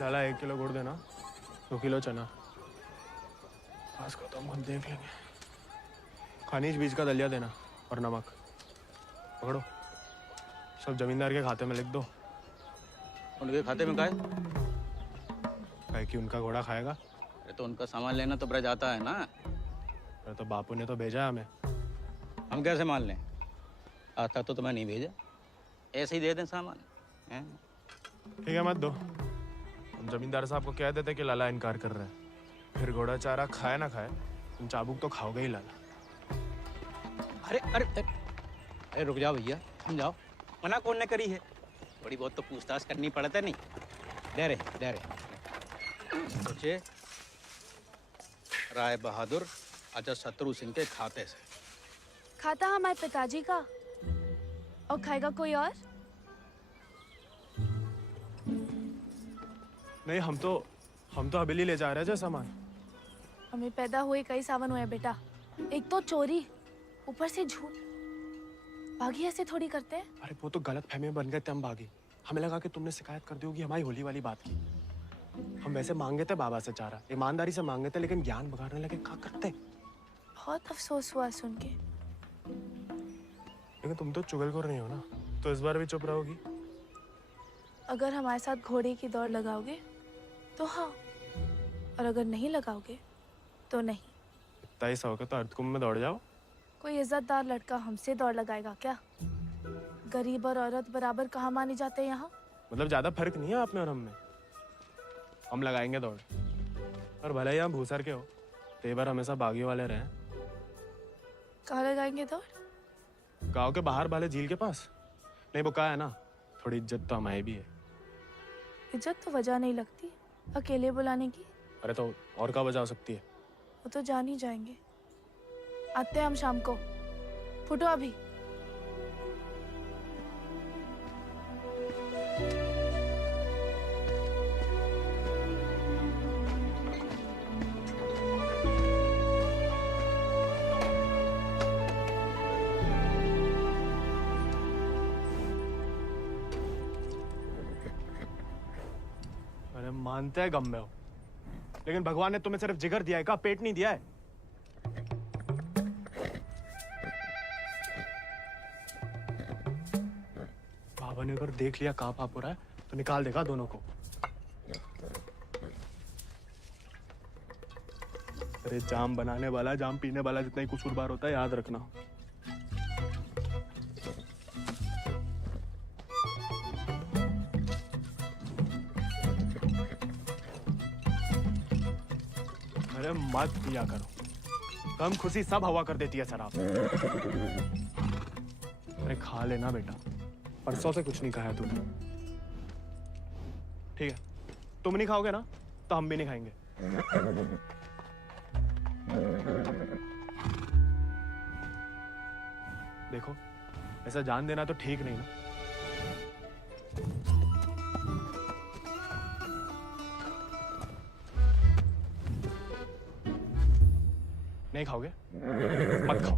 लाला 1 किलो गुड़ देना, 2 किलो चना। आज को तो हम खुद देख लेंगे। खनिज बीज का दलिया देना और नमक। पकड़ो, सब जमींदार के खाते में लिख दो। उनके खाते में का है? काहे कि उनका घोड़ा खाएगा। अरे तो उनका सामान लेना तो ब्रज आता है ना। अरे तो बापू ने तो भेजा हमें। हम कैसे मान लें? आता तो तुम्हें नहीं भेजा, ऐसे ही दे दें सामान। ठीक है मत दो, हम जमींदार साहब को कह देते कि लाला इनकार कर रहा है, फिर घोड़ा चारा खाए ना खाए तुम चाबुक तो खाओगे ही लाला। अरे अरे अरे रुक जाओ भैया, समझाओ, मना कौन ने करी है? थोड़ी बहुत तो पूछताछ करनी पड़ता नहीं। दे रहे सोचे राय बहादुर अजय शत्रु सिंह के खाते से। खाता हमारे पिताजी का, और खाएगा कोई और? नहीं, हम तो हवेली ले जा रहे हैं सामान। हमें पैदा हुए कई सावन हुए बेटा, एक तो चोरी, ऊपर से झूठ। बागी ऐसे थोड़ी करते हैं। अरे वो तो गलत फहमी में बन गए थे हम बागी, हमें लगा कि तुमने शिकायत कर दी होगी हमारी होली वाली बात की। हम वैसे मांगे थे बाबा से चारा, ईमानदारी से मांगे थे, लेकिन ज्ञान बगाड़ने लगे, क्या करते? बहुत अफसोस हुआ सुन के। लेकिन तुम तो चुगलखोर नहीं हो ना, तो इस बार भी चुप रहोगी? अगर हमारे साथ घोड़े की दौड़ लगाओगे तो हाँ, और अगर नहीं लगाओगे तो नहीं। इतना ही शौक है तो अर्धकुंभ में दौड़ जाओ। कोई इज्जतदार लड़का हमसे दौड़ लगाएगा क्या? गरीब और औरत बराबर कहाँ माने जाते हैं यहाँ? मतलब ज्यादा फर्क नहीं है आप में और हम में। हम लगाएंगे दौड़, और भले ही हम भूसर के हो, तेवर हमेशा बागी वाले रहे। कहाँ लगाएंगे दौड़? गांव के बाहर वाले झील के पास। नहीं वो कहा है ना, थोड़ी इज्जत तो हमारी भी है। इज्जत तो वजह नहीं लगती अकेले बुलाने की। अरे तो और क्या वजह हो सकती है? वो तो जान ही जाएंगे। आते हैं हम शाम को, फुटो अभी। अरे मानते हैं गम में हो, लेकिन भगवान ने तुम्हें सिर्फ जिगर दिया है, का पेट नहीं दिया है। बाबा ने अगर देख लिया कहाँ पाप हो रहा है तो निकाल देगा दोनों को। अरे जाम बनाने वाला जाम पीने वाला जितना ही कसूरवार होता है, याद रखना। अरे मत पिया करो, कम खुशी सब हवा कर देती है शराब। अरे खा लेना बेटा, परसों से कुछ नहीं खाया तूने। ठीक है, तुम नहीं खाओगे ना तो हम भी नहीं खाएंगे। देखो, ऐसा जान देना तो ठीक नहीं ना। नहीं खाओगे? मत खाओ।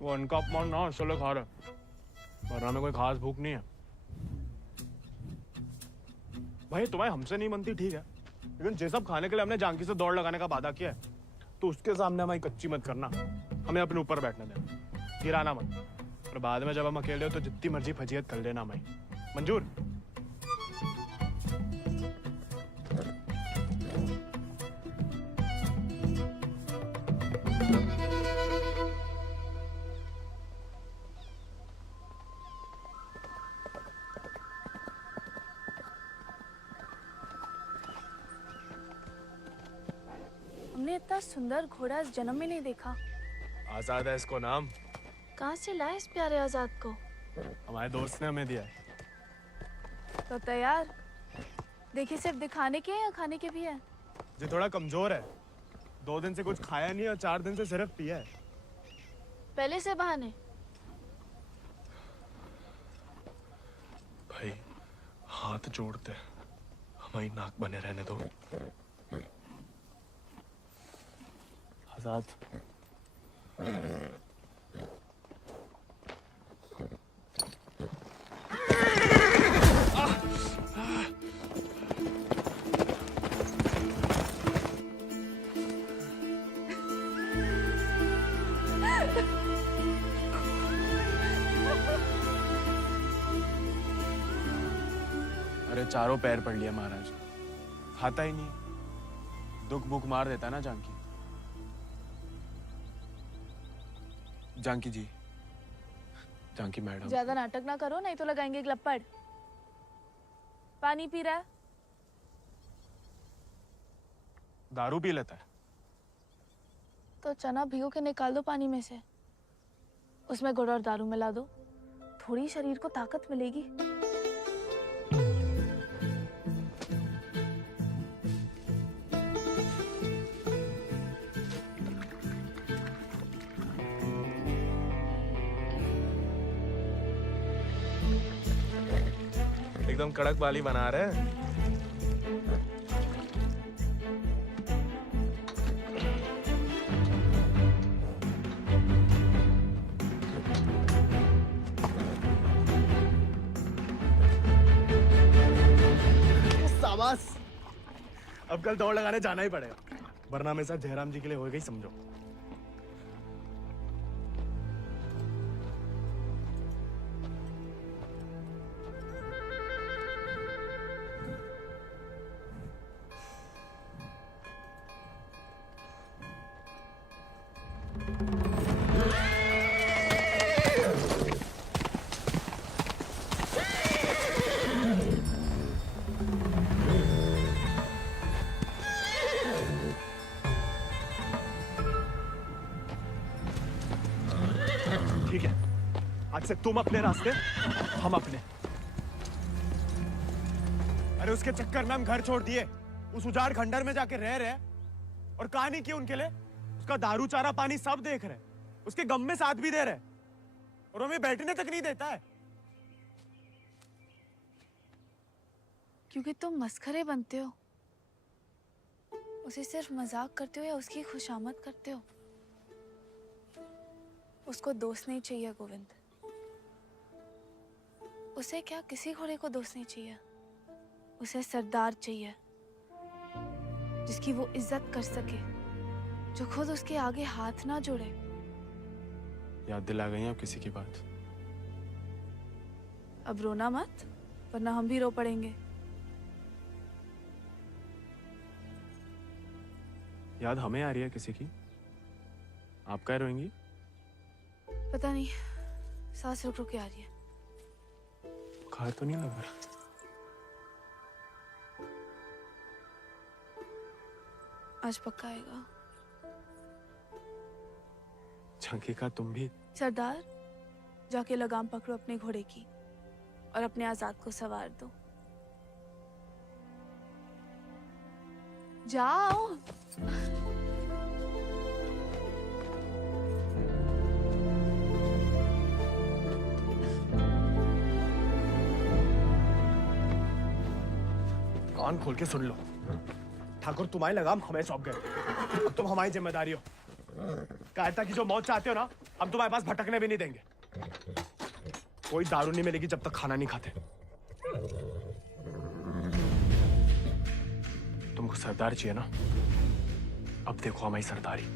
वो उनका अपमान ना चलो खा रहे, वरना में कोई खास भूख नहीं है। भाई तुम्हें हमसे नहीं बनती ठीक है, लेकिन ये सब खाने के लिए हमने जानकी से दौड़ लगाने का वादा किया है, तो उसके सामने हमारी कच्ची मत करना। हमें अपने ऊपर बैठने देना, गिराना मत। और बाद में जब हम अकेले हो तो जितनी मर्जी फजीयत कर लेना हमारी। मंजूर? हमने इतना सुंदर घोड़ा इस जन्म में नहीं देखा। आजाद है इसको नाम। कहाँ से लाए इस प्यारे आजाद को? हमारे दोस्त ने हमें दिया है। तो तैयार? देखिए सिर्फ दिखाने के हैं या खाने के भी हैं? जो थोड़ा कमजोर है, 2 दिन से कुछ खाया नहीं और 4 दिन से सिर्फ पिया है। पहले से बहाने। भाई हाथ जोड़ते, हमारी नाक बने रहने दो। आजाद, अरे चारों पैर पड़ लिया महाराज, खाता ही नहीं। दुख भूख मार देता ना जानकी। जानकी जी, जानकी मैडम। ज्यादा नाटक ना करो नहीं तो लगाएंगे ग्लप्पड़। पानी पी रहा है? दारू पी लेता है। तो चना भिगो के निकाल दो पानी में से, उसमें गुड़ और दारू मिला दो, थोड़ी शरीर को ताकत मिलेगी। एकदम कड़क बाली बना रहे हैं। शाबाश, अब कल दौड़ लगाने जाना ही पड़ेगा, वरना मेरे साथ जयराम जी के लिए हो गई समझो। ठीक है, आज से तुम अपने रास्ते, हम अपने। अरे उसके चक्कर में हम घर छोड़ दिए, उस उजाड़ खंडर में जाके रह रहे और कहानी की उनके लिए। उसका दारू चारा पानी सब देख रहे, उसके गम में साथ भी दे रहे और हमें बैठने तक नहीं देता है। क्योंकि तुम मस्खरे बनते हो, उसे सिर्फ मजाक करते हो या उसकी खुशामद करते हो। उसको दोस्त नहीं चाहिए गोविंद, उसे क्या किसी घोड़े को दोस्त नहीं चाहिए, उसे सरदार चाहिए जिसकी वो इज्जत कर सके, जो खुद उसके आगे हाथ ना जोड़े। याद दिला गई अब किसी की बात। अब रोना मत, वरना हम भी रो पड़ेंगे। याद हमें आ रही है किसी की? आप क्या रोएंगी? पता नहीं, सांस रुक रुक के आ रही है। बुखार तो नहीं लग रहा? आज पक्का आएगा। झंकी का तुम भी? सरदार, जाके लगाम पकड़ो अपने घोड़े की और अपने आजाद को सवार दो। जाओ। कान खोल के सुन लो, ठाकुर तुम्हारी लगाम हमें सौंप गए, अब तुम हमारी जिम्मेदारी हो। कायरता की जो मौत चाहते हो ना, हम तुम्हारे पास भटकने भी नहीं देंगे। कोई दारू नहीं मिलेगी जब तक खाना नहीं खाते। तुमको सरदार चाहिए ना, अब देखो हमारी सरदारी।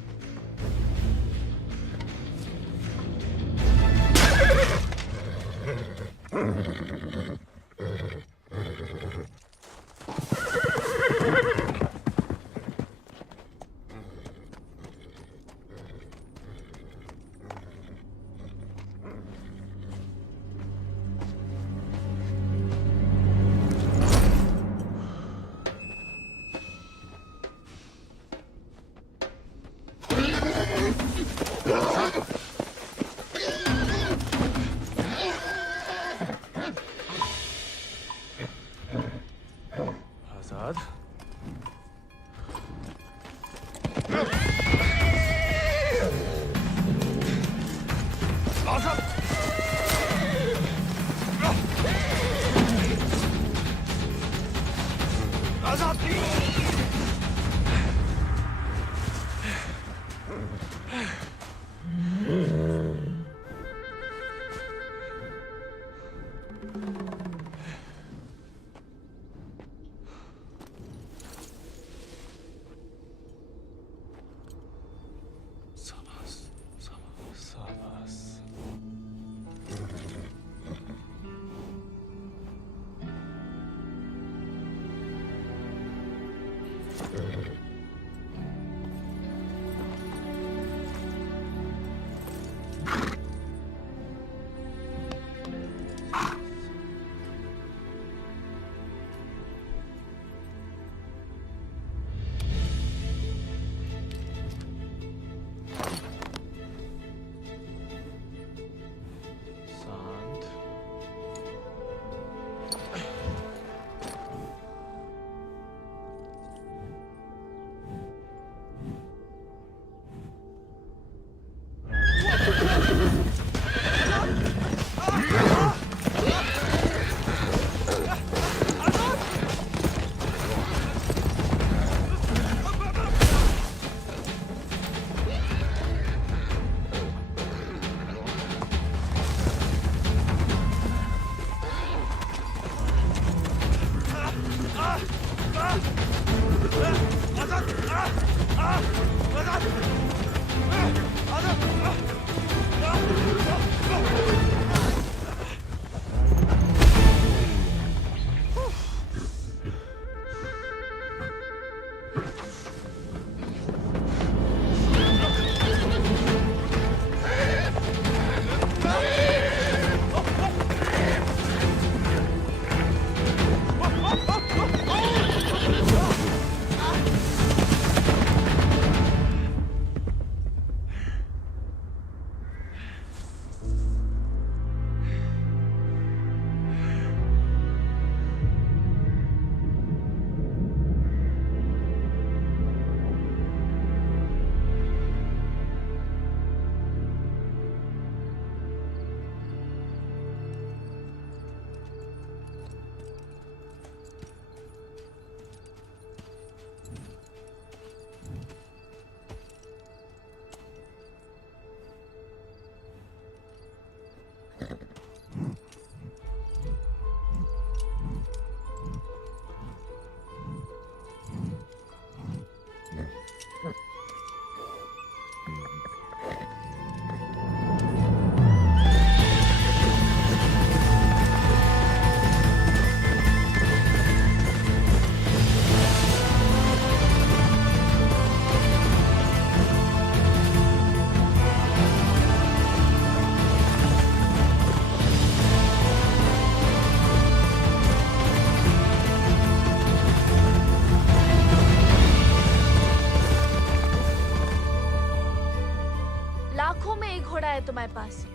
है तुम्हारे पास?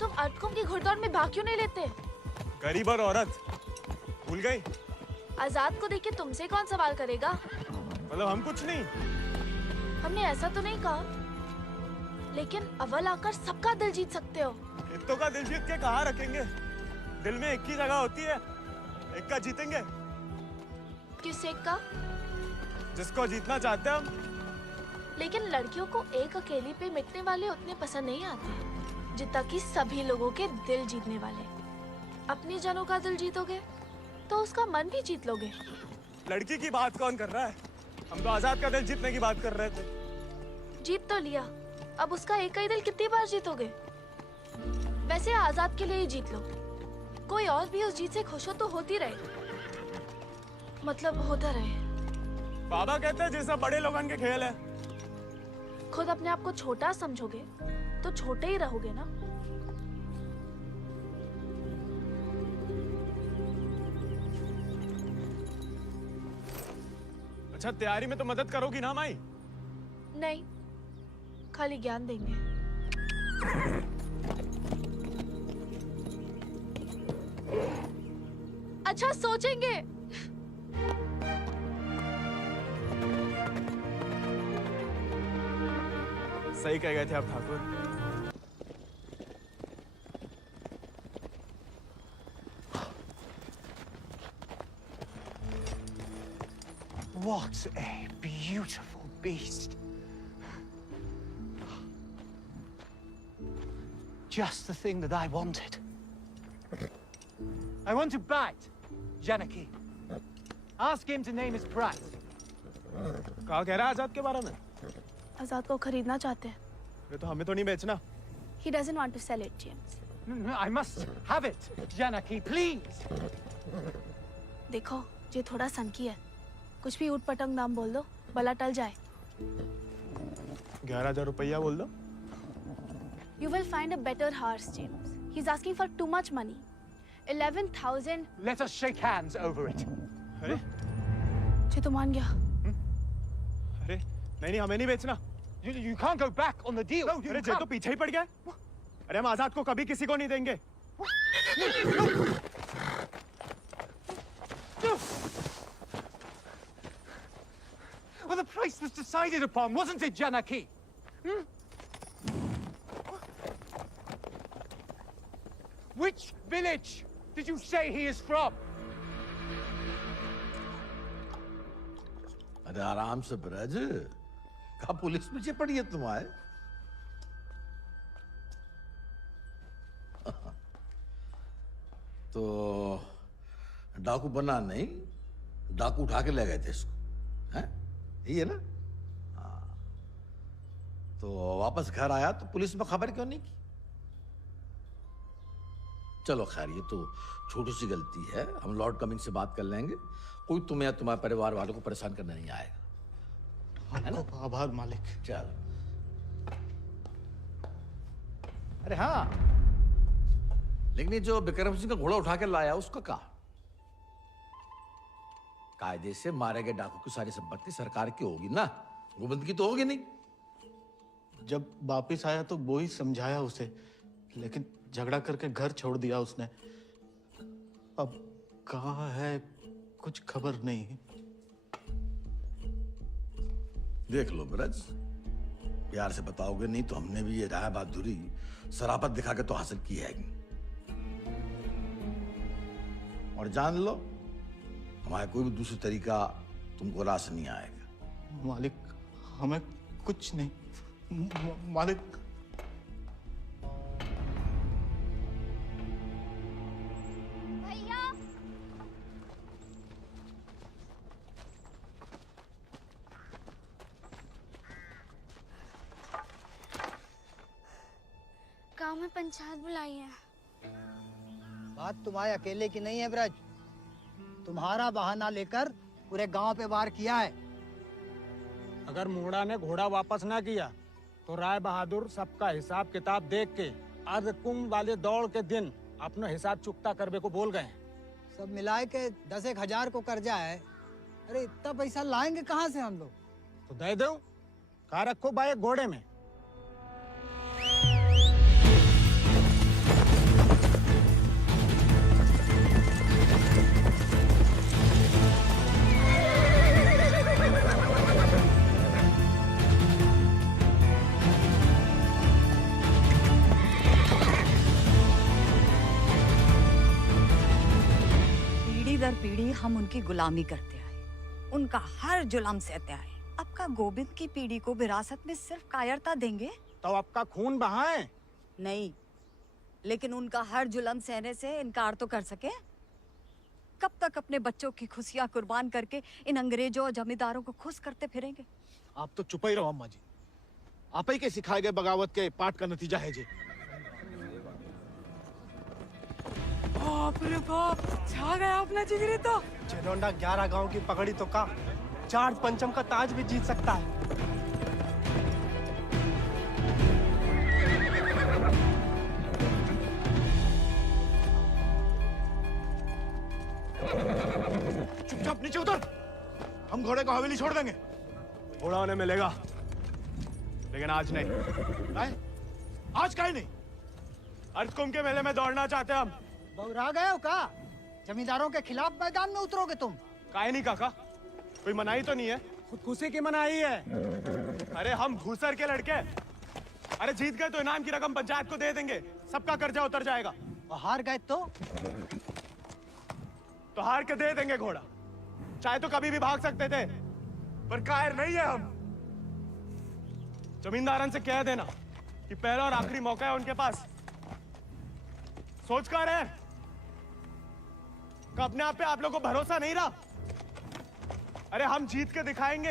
तुम अर्धकुंभ की घुड़दौड़ में भाग क्यों नहीं लेते? गरीब और औरत भूल गई? आजाद को देख के तुमसे कौन सवाल करेगा? मतलब हम कुछ नहीं? हमने ऐसा तो नहीं कहा, लेकिन अव्वल आकर सबका दिल जीत सकते हो। इत्तो का दिल जीत के कहाँ रखेंगे? दिल में एक ही जगह होती है, एक का जीतेंगे। किस एक का? जिसको जीतना चाहते हैं हम। लेकिन लड़कियों को एक अकेली पे मिटने वाले उतने पसंद नहीं आते जितना कि सभी लोगों के दिल जीतने वाले। अपनी जनों का दिल जीतोगे तो उसका मन भी जीत लोगे। लड़की की बात कौन कर रहा है? हम तो आजाद का दिल जीतने की बात कर रहे थे। जीत तो लिया, अब उसका एक ही दिल कितनी बार जीतोगे? वैसे आजाद के लिए ही जीत लो। कोई और भी उस जीत से खुश हो तो होती रहे, मतलब होता रहे। बाबा कहते हैं जैसा बड़े लोगन के खेल है। खुद अपने आप को छोटा समझोगे तो छोटे ही रहोगे ना। अच्छा, तैयारी में तो मदद करोगी ना माई? नहीं, खाली ज्ञान देंगे। अच्छा, सोचेंगे। सही कह गए थे आप Thakur. What a beautiful beast. Just the thing that I wanted. I want to bite Janaki. Ask him to name his price. कहा कह रहा है आजाद के बारे में? आजाद को खरीदना चाहते हैं। ये तो हमें तो नहीं बेचना। He doesn't want to sell it, James. No, I must have it, Janaki, please. देखो, ये थोड़ा सनकी है। कुछ भी ऊट-पटंग नाम बोल दो, भला टल जाए। 11,000 रुपया बोल दो। You will find a better horse, James. He's asking for too much money. 11,000. Let us shake hands over it. अरे? ये तो मान गया। अरे, नहीं, हमें नहीं बेचना। You can't go back on the deal. अरे, जे तो पीछे ही पड़ गया। अरे, हम आजाद को कभी किसी को नहीं देंगे। Well, the price was decided upon, wasn't it, Janaki? Which village did you say he is from? अरे आराम से ब्रज, कहा पुलिस पीछे पड़ी है तुम्हारे? तो डाकू बना नहीं, डाकू उठा के ले गए थे इसको, हैं? यही है ना? हाँ। तो वापस घर आया तो पुलिस में खबर क्यों नहीं की? चलो खैर, ये तो छोटी सी गलती है, हम लॉर्ड कमिंग से बात कर लेंगे। कोई तुम्हें या तुम्हारे परिवार वालों को परेशान करने नहीं आएगा, है ना? आभार मालिक। चल। अरे हाँ, लेकिन ये जो विक्रम सिंह का घोड़ा उठा के लाया उसका कहा? कायदे से मारे गए डाकू की सारी संपत्ति सरकार की होगी ना, गोविंद की तो होगी नहीं। जब वापिस आया तो वो ही समझाया उसे, लेकिन झगड़ा करके घर छोड़ दिया उसने। अब कहाँ है कुछ खबर नहीं। देख लो ब्रज, प्यार से बताओगे नहीं तो हमने भी ये राय बहादुरी शराफत दिखा के तो हासिल की है। और जान लो, हमारा कोई भी दूसरी तरीका तुमको रास नहीं आएगा। मालिक, हमें कुछ नहीं। मालिक, गांव में पंचायत बुलाई है। बात तुम्हारे अकेले की नहीं है ब्रज, तुम्हारा बहाना लेकर पूरे गांव पे वार किया है। अगर मूड़ा ने घोड़ा वापस ना किया तो राय बहादुर सबका हिसाब किताब देख के अर्धकुंभ वाले दौड़ के दिन अपना हिसाब चुकता करने को बोल गए। सब मिलाए के 10,000 को कर्जा है। अरे इतना पैसा लाएंगे कहाँ से हम लोग? तो दे दो, कहा रखो भाई घोड़े में। पीढ़ी हम उनकी गुलामी करते आए, उनका हर जुल्म सहते आए। अब का गोविंद की पीढ़ी को विरासत में सिर्फ कायरता देंगे तो आपका खून बहाएं? नहीं, लेकिन उनका हर जुल्म सहने से इनकार तो कर सके। कब तक अपने बच्चों की खुशियां कुर्बान करके इन अंग्रेजों और जमींदारों को खुश करते फिरेंगे? आप तो चुप ही रहो अम्मा जी। आप ही के सिखाए गए बगावत के पाठ का नतीजा है जी। बाप रे बाप, छा गया अपना जिगरी तो। जेलोंडा 11 गांव की पकड़ी तो का चार पंचम का ताज भी जीत सकता है। चुपचाप नीचे उतर, हम घोड़े को हवेली छोड़ देंगे। घोड़ा उन्हें मिलेगा, लेकिन आज नहीं। आज काहे नहीं? अर्धकुंभ के मेले में दौड़ना चाहते हैं हम। बौरा गए हो का? जमींदारों के खिलाफ मैदान में उतरोगे तुम? काहे नहीं काका, कोई मनाही तो नहीं है? खुदकुशी की मनाही है। अरे हम घूसर के लड़के, अरे जीत गए तो इनाम की रकम पंचायत को दे देंगे, सबका कर्जा उतर जाएगा। और हार गए तो हार के दे देंगे घोड़ा, चाहे तो कभी भी भाग सकते थे, पर कायर नहीं है हम। जमींदारन से कह देना कि पहला और आखिरी मौका है उनके पास। सोच कर है कि अपने आप पे आप लोगों को भरोसा नहीं रहा। अरे हम जीत के दिखाएंगे,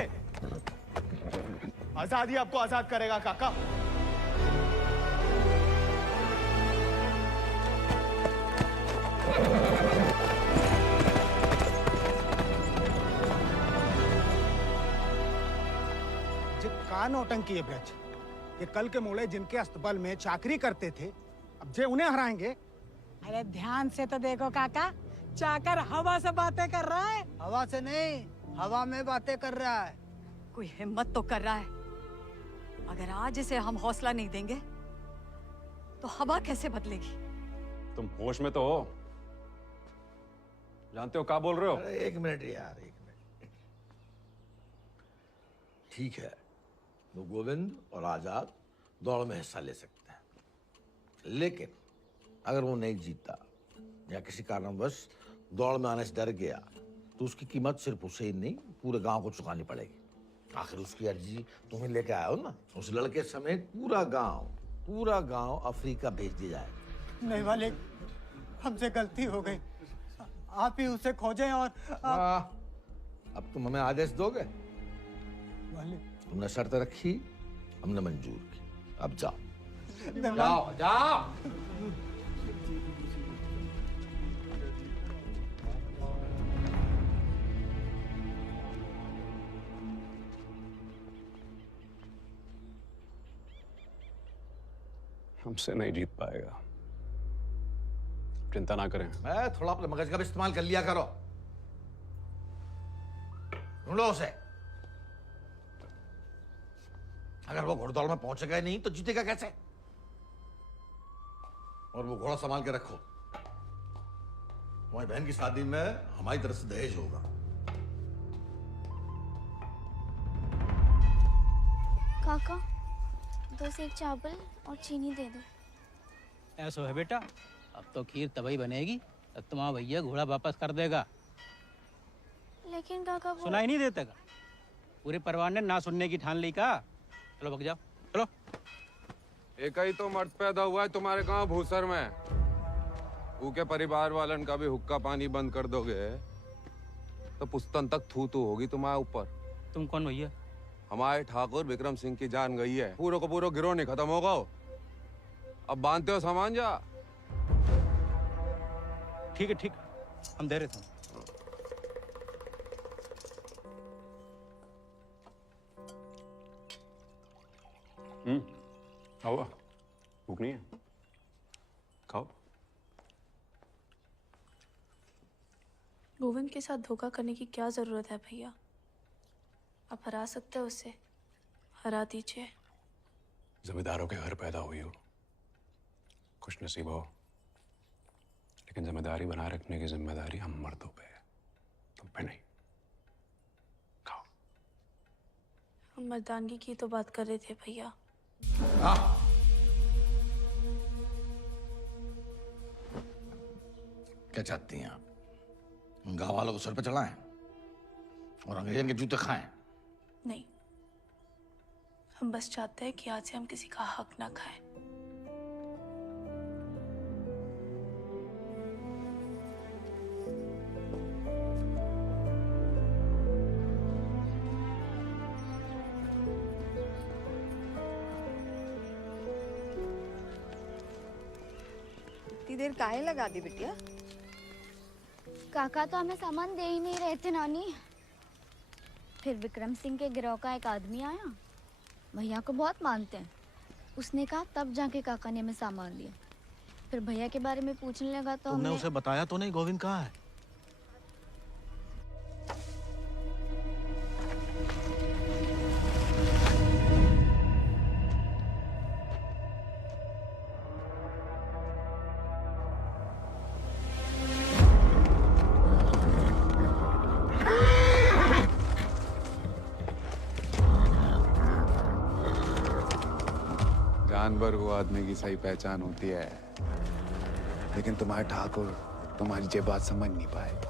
आजादी आपको आजाद करेगा काका। का नौटंकी है ब्रज, ये कल के मोड़े जिनके अस्तबल में चाकरी करते थे, अब जे उन्हें हराएंगे। अरे ध्यान से तो देखो काका, चाकर हवा से बातें कर रहा है। हवा से नहीं, हवा में बातें कर रहा है। कोई हिम्मत तो कर रहा है। अगर आज इसे हम हौसला नहीं देंगे तो हवा कैसे बदलेगी? तुम होश में तो हो? जानते हो क्या बोल रहे हो? अरे एक मिनट यार, एक मिनट। ठीक है, वो गोविंद और आजाद दौड़ में हिस्सा ले सकते हैं, लेकिन अगर वो नहीं जीता या किसी कारणवश दौड़ में आने से डर गया तो उसकी कीमत सिर्फ उसे ही नहीं पूरे गांव को चुकानी पड़ेगी। आखिर उसकी अर्जी तुम्हें लेके आया हो ना। उस लड़के समेत पूरा गांव अफ्रीका भेज दिया जाएगा। नहीं वाले, हमसे गलती हो गई, आप ही उसे खोजें। और अब तुम हमें आदेश दोगे? वाले तुमने शर्त रखी, हमने मंजूर की, अब जाओ। नहीं, जाओ जाओ। हमसे नहीं जीत पाएगा, चिंता ना करें। थोड़ा अपने मगज का भी इस्तेमाल कर लिया करो। ढूंढो उसे। अगर वो घोड़दौड़ में पहुंचेगा नहीं तो जीतेगा कैसे? और वो घोड़ा संभाल के रखो, तुम्हारी बहन की शादी में हमारी तरफ से दहेज होगा। काका 2 सेक चावल और चीनी दे दो। ऐसा है बेटा, अब तो खीर तभी बनेगी तब तुम्हारा भैया घोड़ा वापस कर देगा। लेकिन काका वो सुनाई नहीं देता का? पूरे परिवार ने ना सुनने की ठान ली का। चलो भग जाओ, चलो। एक ही तो मर्द पैदा हुआ है तुम्हारे गांव भूसर में, ऊके परिवार वालन का भी हुक्का पानी बंद कर दोगे तो पुस्तन तक थू थू होगी तुम्हारे ऊपर। तुम कौन भैया? हमारे ठाकुर विक्रम सिंह की जान गई है, पूरा को पूरा गिरोह नहीं खत्म होगा। अब बांधते हो सामान जा। ठीक है, ठीक, हम दे रहे थे। खाओ, भूख नहीं है? खाओ। गोविंद के साथ धोखा करने की क्या जरूरत है भैया? आप हरा सकते हो उसे, हरा दीजिए। जमींदारों के घर पैदा हुई हो, खुश नसीब हो, लेकिन जिम्मेदारी बनाए रखने की जिम्मेदारी हम मर्दों पे है, तुम पे नहीं। खाओ। हम मर्दानगी की तो बात कर रहे थे भैया। क्या चाहती हैं आप? गांव वालों को सर पे चढ़ाएं और अंग्रेजन के जूते खाएं। नहीं, हम बस चाहते हैं कि आज से हम किसी का हक ना खाएं। इतनी देर काहे लगा दी बिटिया? काका तो हमें सामान दे ही नहीं रहे थे नानी। फिर विक्रम सिंह के गिरोह का एक आदमी आया, भैया को बहुत मानते हैं। उसने कहा तब जाके काका ने हमें सामान दिया। फिर भैया के बारे में पूछने लगा तो तुमने हमने उसे बताया तो नहीं गोविंद कहाँ है? जानवर को आदमी की सही पहचान होती है, लेकिन तुम्हारे ठाकुर तुम्हारी ये बात समझ नहीं पाए।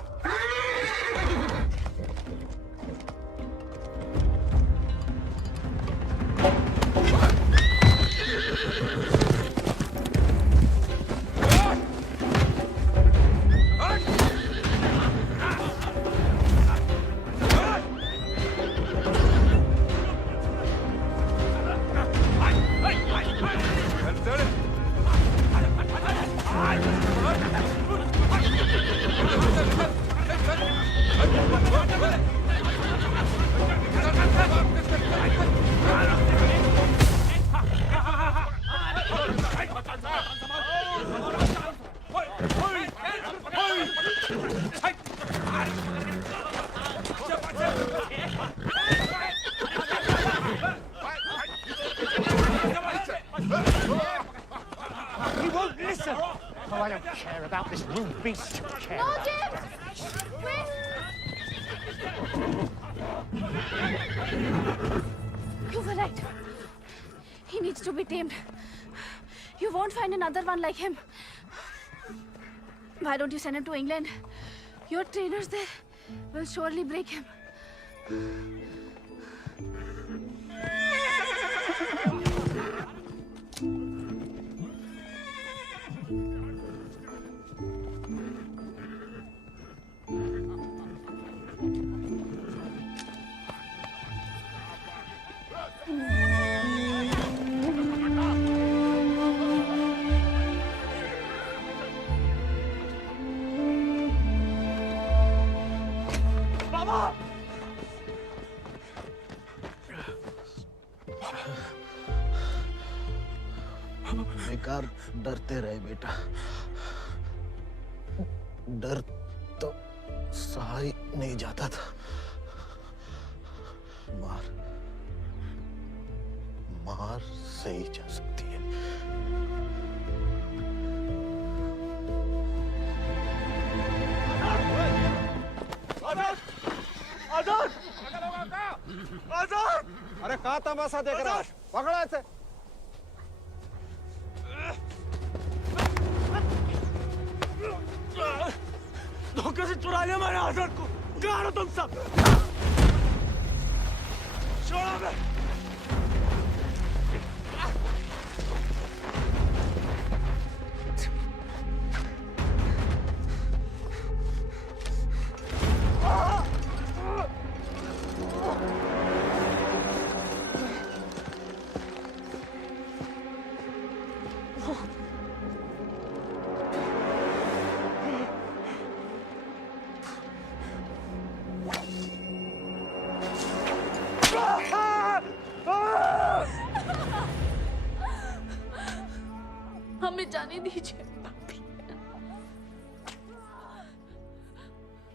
He won't listen. Oh, I don't care about this little beast. No, James! Wait! You were right. He needs to be tamed. You won't find another one like him. Why don't you send him to England? Your trainers there will surely break him. बेकार डरते रहे बेटा। डर तो सहा ही नहीं जाता था। मार सही जा सकती है। आजाद! आजाद! आजाद! अरे कहाँ तमाशा देख रहा है? पकड़ा इसे। धोखे से चुरा लिया मैंने आजाद को। कहाँ हो तुम सब? छोड़ो बे। हमें जाने दीजिए।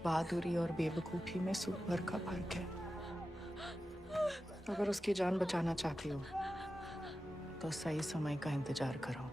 बहादुरी और बेवकूफी में सूप भर का फर्क है। अगर उसकी जान बचाना चाहती हो तो सही समय का इंतजार करो।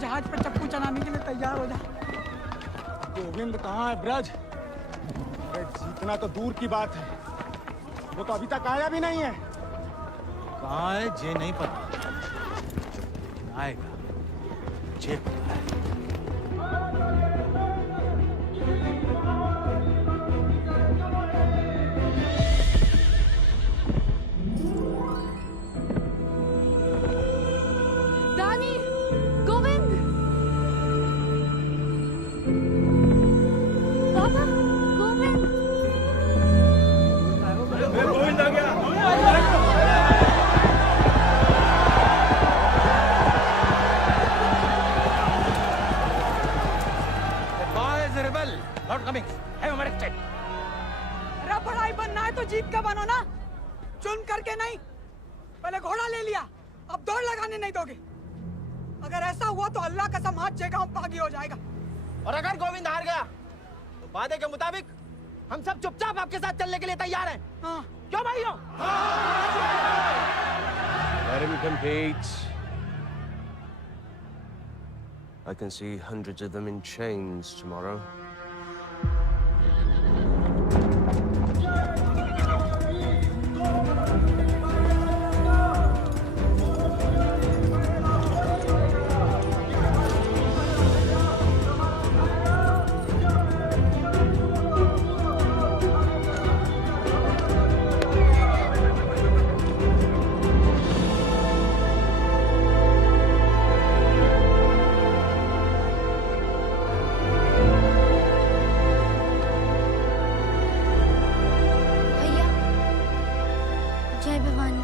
जहाज पर चप्पू चलाने के लिए तैयार हो जा। गोविंद कहाँ है ब्रज? अरे जीतना तो दूर की बात है, वो तो अभी तक आया भी नहीं है। कहाँ है जे नहीं पता, आएगा जे पता है। गोविंद आ गया। बनो ना, चुन करके नहीं। पहले घोड़ा ले लिया, अब दौड़ लगाने नहीं दोगे। अगर ऐसा हुआ तो अल्लाह कसम हाथ जगह बागी हो जाएगा। और अगर गोविंद हार गया तो वादे के मुताबिक हम सब चुपचाप आपके साथ चलने के लिए तैयार हैं। हाँ। क्यों भाइयों? Let him compete. I can see hundreds of them in chains tomorrow. जय भवानी।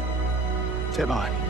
जय भवानी।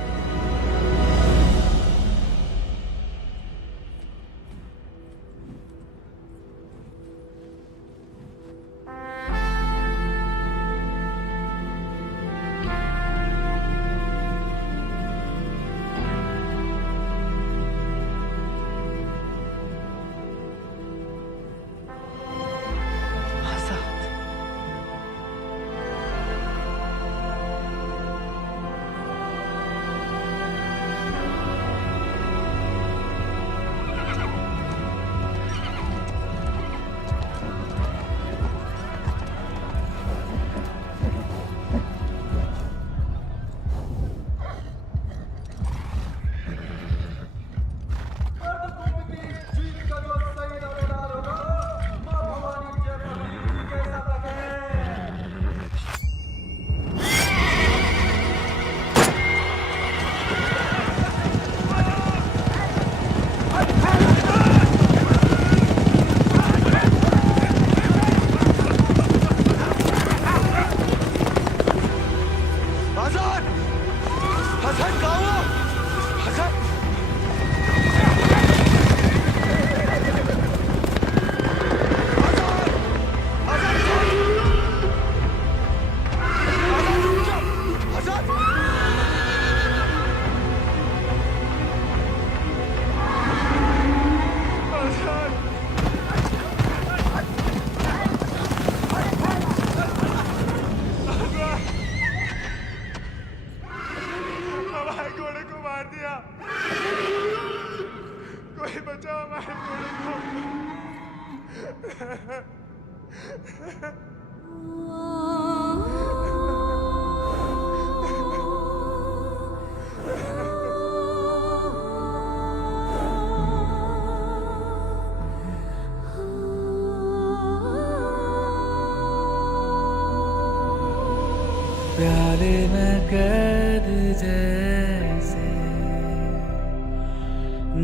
प्याले में कैद जैसे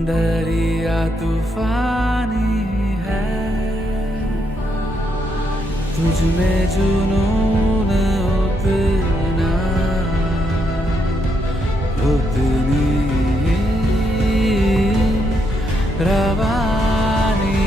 दरिया तूफानी है, तुझ में जुनून उतना उतनी रवानी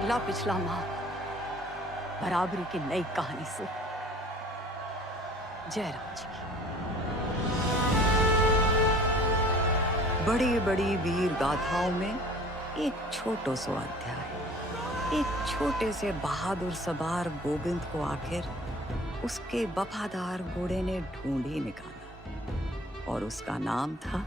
अगला पिछला माह बराबरी की नई कहानी से जयराम जी की। बड़ी बड़ी वीर गाथाओं में एक छोटो सो अध्याय। एक छोटे से बहादुर सवार गोविंद को आखिर उसके वफादार घोड़े ने ढूंढ ही निकाला और उसका नाम था